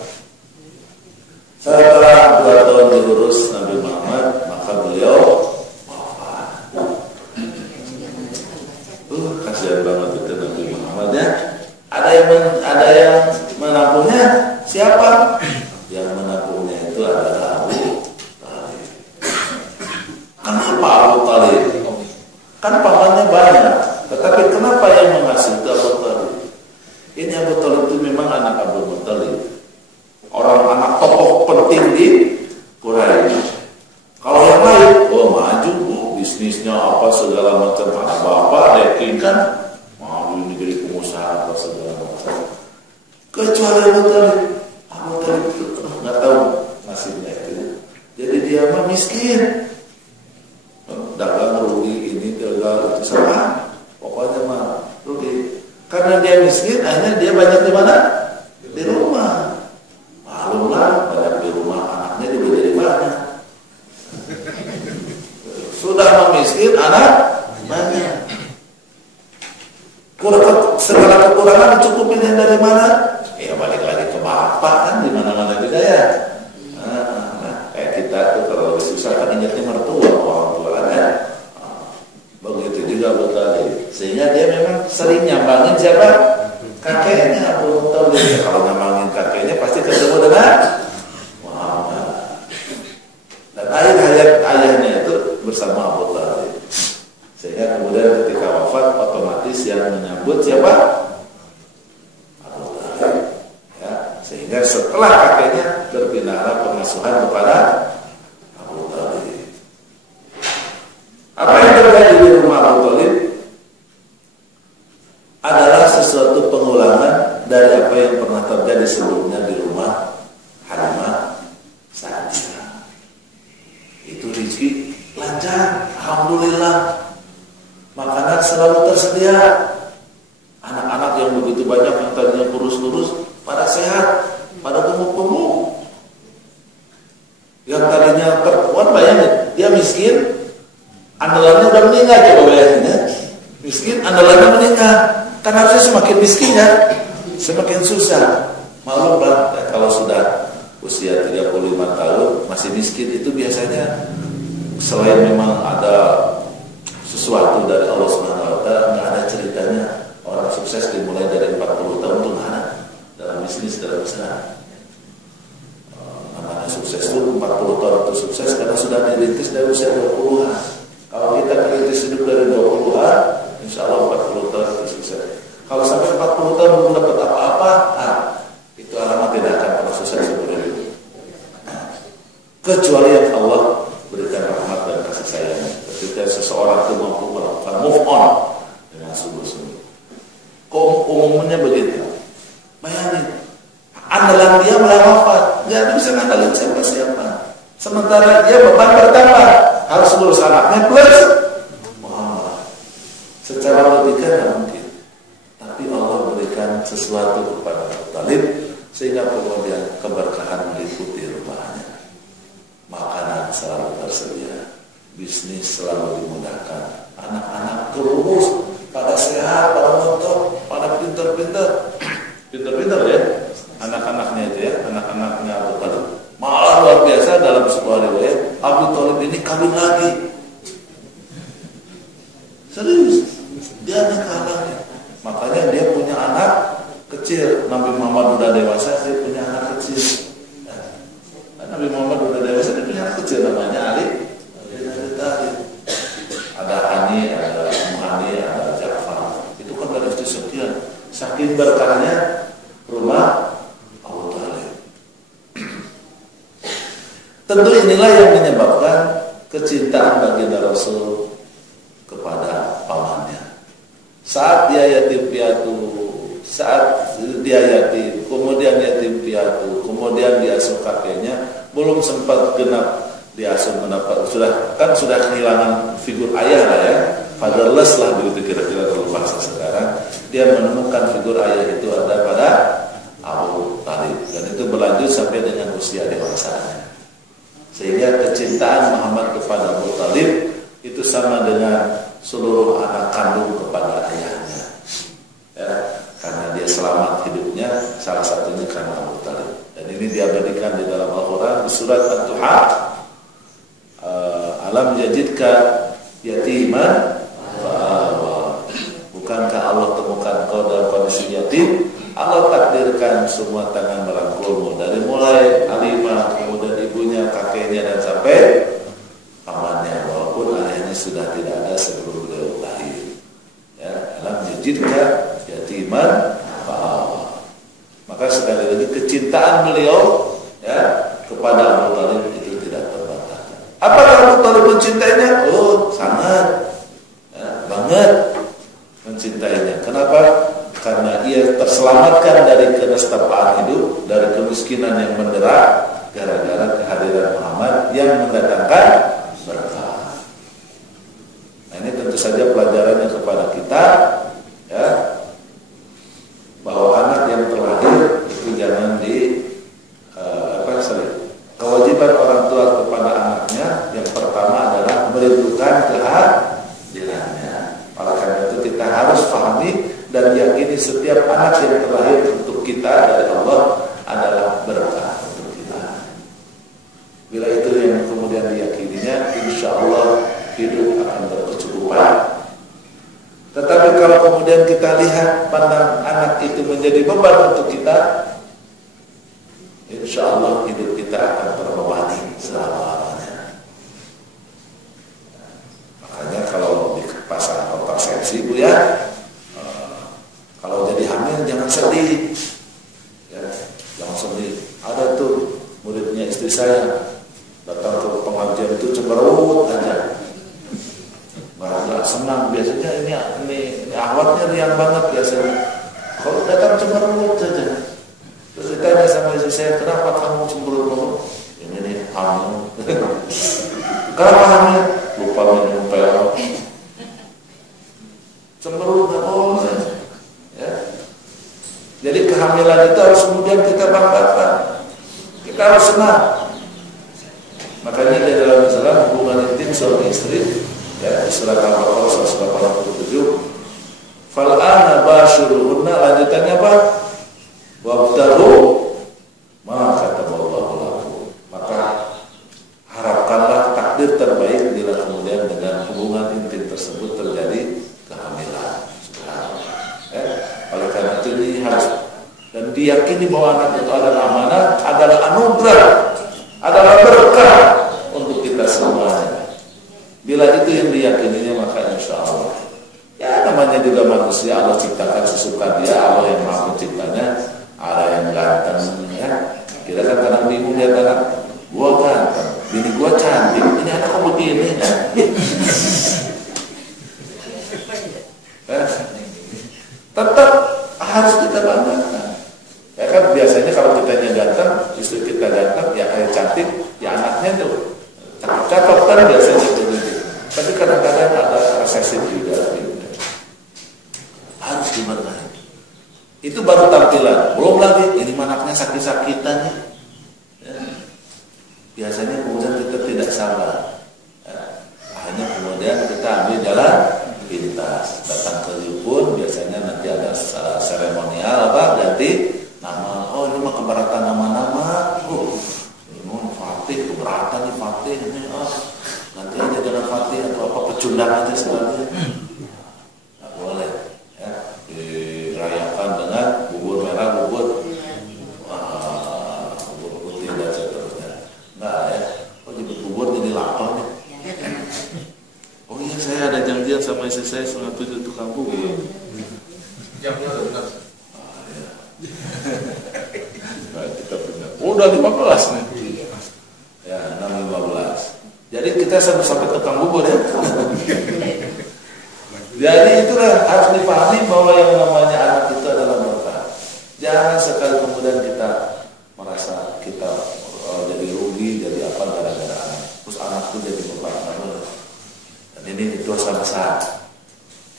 Setelah 2 tahun diurus Nabi Muhammad, maka beliau wafat. Kasihan banget itu Nabi Muhammad ya. Ada yang menampungnya siapa? Yang menampungnya itu adalah Abu Talib. Kenapa Abu Talib? Kan pamannya banyak, tetapi kenapa yang mengasuh itu Abu Talib? Ini Abu Talib itu memang anak Abdul Muttalib, orang anak tokoh penting di Quraisy. Kalau yang lain, maju, bisnisnya apa segala macam, anak bapak, deking kan, mau ini jadi pengusaha apa segala macam. Kecuali Abu Talib. Abu Talib itu nggak tahu nasibnya itu. Jadi dia mah miskin, dagang rugi ini dagang itu sama, pokoknya mah rugi. Karena dia miskin, akhirnya dia banyak di mana? Di rumah. Maklum lah, banyak di rumah, anaknya juga jadi banyak. Sudah miskin, anak banyak. Segala kekurangan dicukupinnya dari mana? Ya balik lagi ke bapak kan, di mana-mana juga ya. Nah, kayak kita tuh kalau lebih susah kan ingatnya mertua, orang tua kan. Begitu juga Abu Talib. Sehingga dia memang sering nyambangin siapa? Kakeknya Abu Talib. Kalau nyambangin kakeknya pasti ketemu dengan Muhammad. Dan ayah ayahnya itu bersama Abu Talib. Sehingga kemudian ketika wafat otomatis yang menyambut siapa? Abu Talib. Ya, sehingga setelah kakeknya berpindah pengasuhan kepada Abu Talib. rezeki lancar, alhamdulillah. Makanan selalu tersedia. Anak-anak yang begitu banyak yang tadinya kurus-kurus pada sehat, pada gemuk-gemuk. Yang tadinya perempuan bayangin, dia miskin, andalannya udah meninggal, coba bayangin ya. Miskin, andalannya meninggal. Kan harusnya semakin miskin ya, semakin susah. Maklum kan, ya, kalau sudah usia 35 tahun masih miskin itu biasanya selain memang ada sesuatu dari Allah Subhanahu wa taala, nggak ada ceritanya orang sukses dimulai dari 40 tahun itu nggak ada dalam bisnis, dalam usaha. Namanya sukses itu 40 tahun itu sukses karena sudah dirintis dari usia 20-an. Kalau kita dirintis hidup dari 20-an, insya Allah 40 tahun itu sukses. Kalau sampai 40 tahun belum dapat apa-apa, itu alamat tidak akan pernah sukses seumur hidup. Kecuali yang Allah berikan rahmat dan kasih sayang. Ketika seseorang itu mampu melakukan move on dengan sungguh-sungguh. Kok umumnya begitu? Bayangin, andalan dia malah wafat, nggak bisa ngandalin siapa-siapa. Sementara dia beban bertambah, harus ngurus anaknya plus Muhammad. Secara logika nggak mungkin, tapi Allah berikan sesuatu kepada Abu Talib sehingga kemudian keberkahan meliputi rumahnya. Makanan selalu tersedia, bisnis selalu dimudahkan, anak-anak terus pada sehat, pada montok, pada pintar-pintar, pintar-pintar ya, anak-anaknya itu ya, anak-anaknya Abu Talib. Malah luar biasa dalam sebuah riwayat, Abu Talib ini kawin lagi, serius, dia nikah lagi. Makanya dia punya anak kecil. Nabi Muhammad udah dewasa, dia punya anak kecil. Nabi Muhammad udah dewasa, dia punya anak kecil namanya Ali. Ada Hani, ada Muhani, ada Ja'far. Itu kan dari istri sekian. Saking berkahnya rumah Abu Talib. Tentu inilah yang menyebabkan kecintaan baginda Rasul kepada pamannya. Saat dia yatim piatu, saat dia yatim, kemudian yatim piatu, kemudian diasuh kakeknya, belum sempat genap diasuh mendapat, sudah kehilangan figur ayah lah ya, fatherless lah begitu kira-kira kalau bahasa sekarang. Dia menemukan figur ayah itu ada pada Abu Talib, dan itu berlanjut sampai dengan usia dewasanya. Sehingga kecintaan Muhammad kepada Abu Talib itu sama dengan seluruh anak kandung kepada ayahnya, ya, karena dia selamat hidupnya salah satunya karena Abu Talib. Dan ini diabadikan di dalam Al-Quran di surat Ad-Duha. Alam yajidka yatiman fa'awa. Bukankah Allah temukan kau dalam kondisi yatim? Allah takdirkan semua tangan merangkulmu, dari mulai Halimah, kemudian ibunya, kakeknya, dan sampai pamannya, walaupun ayahnya sudah tidak ada sebelum beliau lahir. Ya, alam yajidka yatiman fa'awa. Maka sekali lagi kecintaan beliau ya kepada Abu Talib itu tidak terbatas. Apakah Abu Talib mencintainya? Oh, sangat, ya, banget mencintainya. Kenapa? Karena ia terselamatkan dari kenestapaan hidup, dari kemiskinan yang mendera, gara-gara kehadiran Muhammad yang mendatangkan berkah. Nah, ini tentu saja pelajarannya kepada kita, ya, bahwa anak yang terlahir itu jangan kewajiban orang tua kepada anaknya yang pertama adalah merindukan kehadirannya. Oleh karena itu kita harus pahami dan yakini setiap anak yang terlahir untuk kita dari Allah adalah berkah untuk kita. Bila itu yang kemudian diyakininya, insya Allah hidup akan berkecukupan. Tetapi kalau kemudian kita lihat pandang anak itu menjadi beban untuk kita, insya Allah hidup kita akan terbebani selama-lamanya. Makanya kalau dipasang kontrasepsi, Bu ya, kalau jadi hamil jangan sedih, ya, jangan sedih. Ada tuh muridnya istri saya datang ke pengajian itu cemberut aja, nggak senang. Biasanya ini awalnya riang banget biasanya. Kalau datang cemberut saja. Terus ditanya sama istri saya, kenapa kamu cemberut? Ini nih hamil. Kenapa hamil, lupa minum pel. Cemberut nggak boleh. Ya. Jadi kehamilan itu harus kemudian kita banggakan. Kita harus senang. Makanya di dalam Islam hubungan intim suami istri, ya, Surah Al-Baqarah 187. Fal'ana basyiruhunna, lanjutannya apa? Wabtaghu ma kataballahu lakum. Maka harapkanlah takdir terbaik bila kemudian dengan hubungan intim tersebut terjadi kehamilan. Oleh karena itu ini harus dan diyakini bahwa anak itu adalah amanah, adalah anugerah, adalah berkah untuk kita semuanya. Bila itu yang diyakininya, maka insya Allah. Ya namanya juga manusia, Allah ciptakan sesuka dia, Allah yang maha penciptanya. Ada yang ganteng, ya. Kita kan kadang bingung lihat anak, gua ganteng, bini gua cantik, ini anak kok begini, ya. Tetap harus kita banggakan. Ya kan biasanya kalau kitanya ganteng, istri kita ganteng, ya kayak cantik, ya anaknya tuh cakep kan biasanya begitu. Tapi kadang-kadang ada resesi juga. Harus dibenahi. Itu baru tampilan. Belum lagi ini anaknya sakit-sakitan. Ya. Biasanya kemudian kita tidak sabar. Ya. Hanya kemudian kita ambil jalan pintas. Datang ke pun biasanya nanti ada seremonial apa ganti nama. Oh ini mah keberatan nama-nama. Ini Fatih keberatan nih Fatih ini. Nanti aja dengan Fatih atau apa pecundang aja sebenarnya. Nggak boleh. Ya. Dirayakan dengan bubur merah, bubur putih dan seterusnya. Nggak ya. Oh nyebut bubur jadi lapar nih. Oh iya saya ada janjian sama istri saya 7:30 tukang bubur. Jamnya udah benar. Ya. Nah, kita benar. Udah 15 nih. Ya 6:15. Jadi kita sampai tukang bubur ya. Jadi itulah harus dipahami bahwa yang namanya anak itu adalah berkah. Jangan sekali kemudian kita merasa kita jadi rugi, jadi apa gara-gara anak. Terus anak itu jadi beban. Dan ini dosa besar.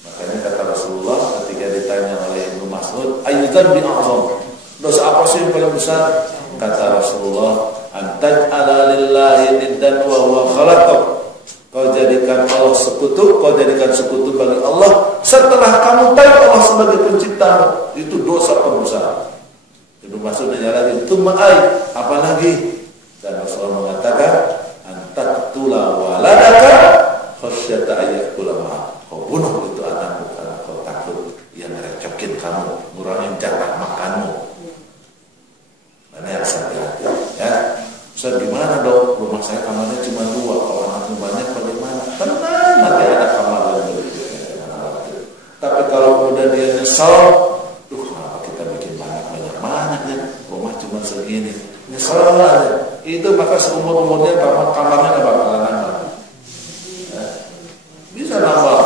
Makanya kata Rasulullah ketika ditanya oleh Ibnu Mas'ud, ayyudzan bi a'zam. Dosa apa sih yang paling besar? Kata Rasulullah, antaj'ala lillahi niddan wa huwa khalaqak. Kau jadikan Allah sekutu, kau jadikan sekutu bagi Allah setelah kamu tahu Allah sebagai pencipta. Itu dosa terbesar. Itu maksudnya lagi itu ma'ai, apalagi dan Rasulullah mengatakan antaqtula waladaka khasyata ayyakula ma. Kau bunuh itu anakmu karena kau takut yang ngerecokin kamu, ngurangin jatah makanmu. Mana yang hati-hati ya. Ustaz gimana dok? Rumah saya kamarnya cuma 2, kalau anaknya banyak bagaimana? Tenang, nanti ada kamar yang lebih. Tapi kalau kemudian dia nyesel, kenapa kita bikin banyak ya? Rumah cuma segini. Nyesel aja. Itu maka seumur-umurnya kamarnya nggak bakalan nambah. Ya. Bisa nambah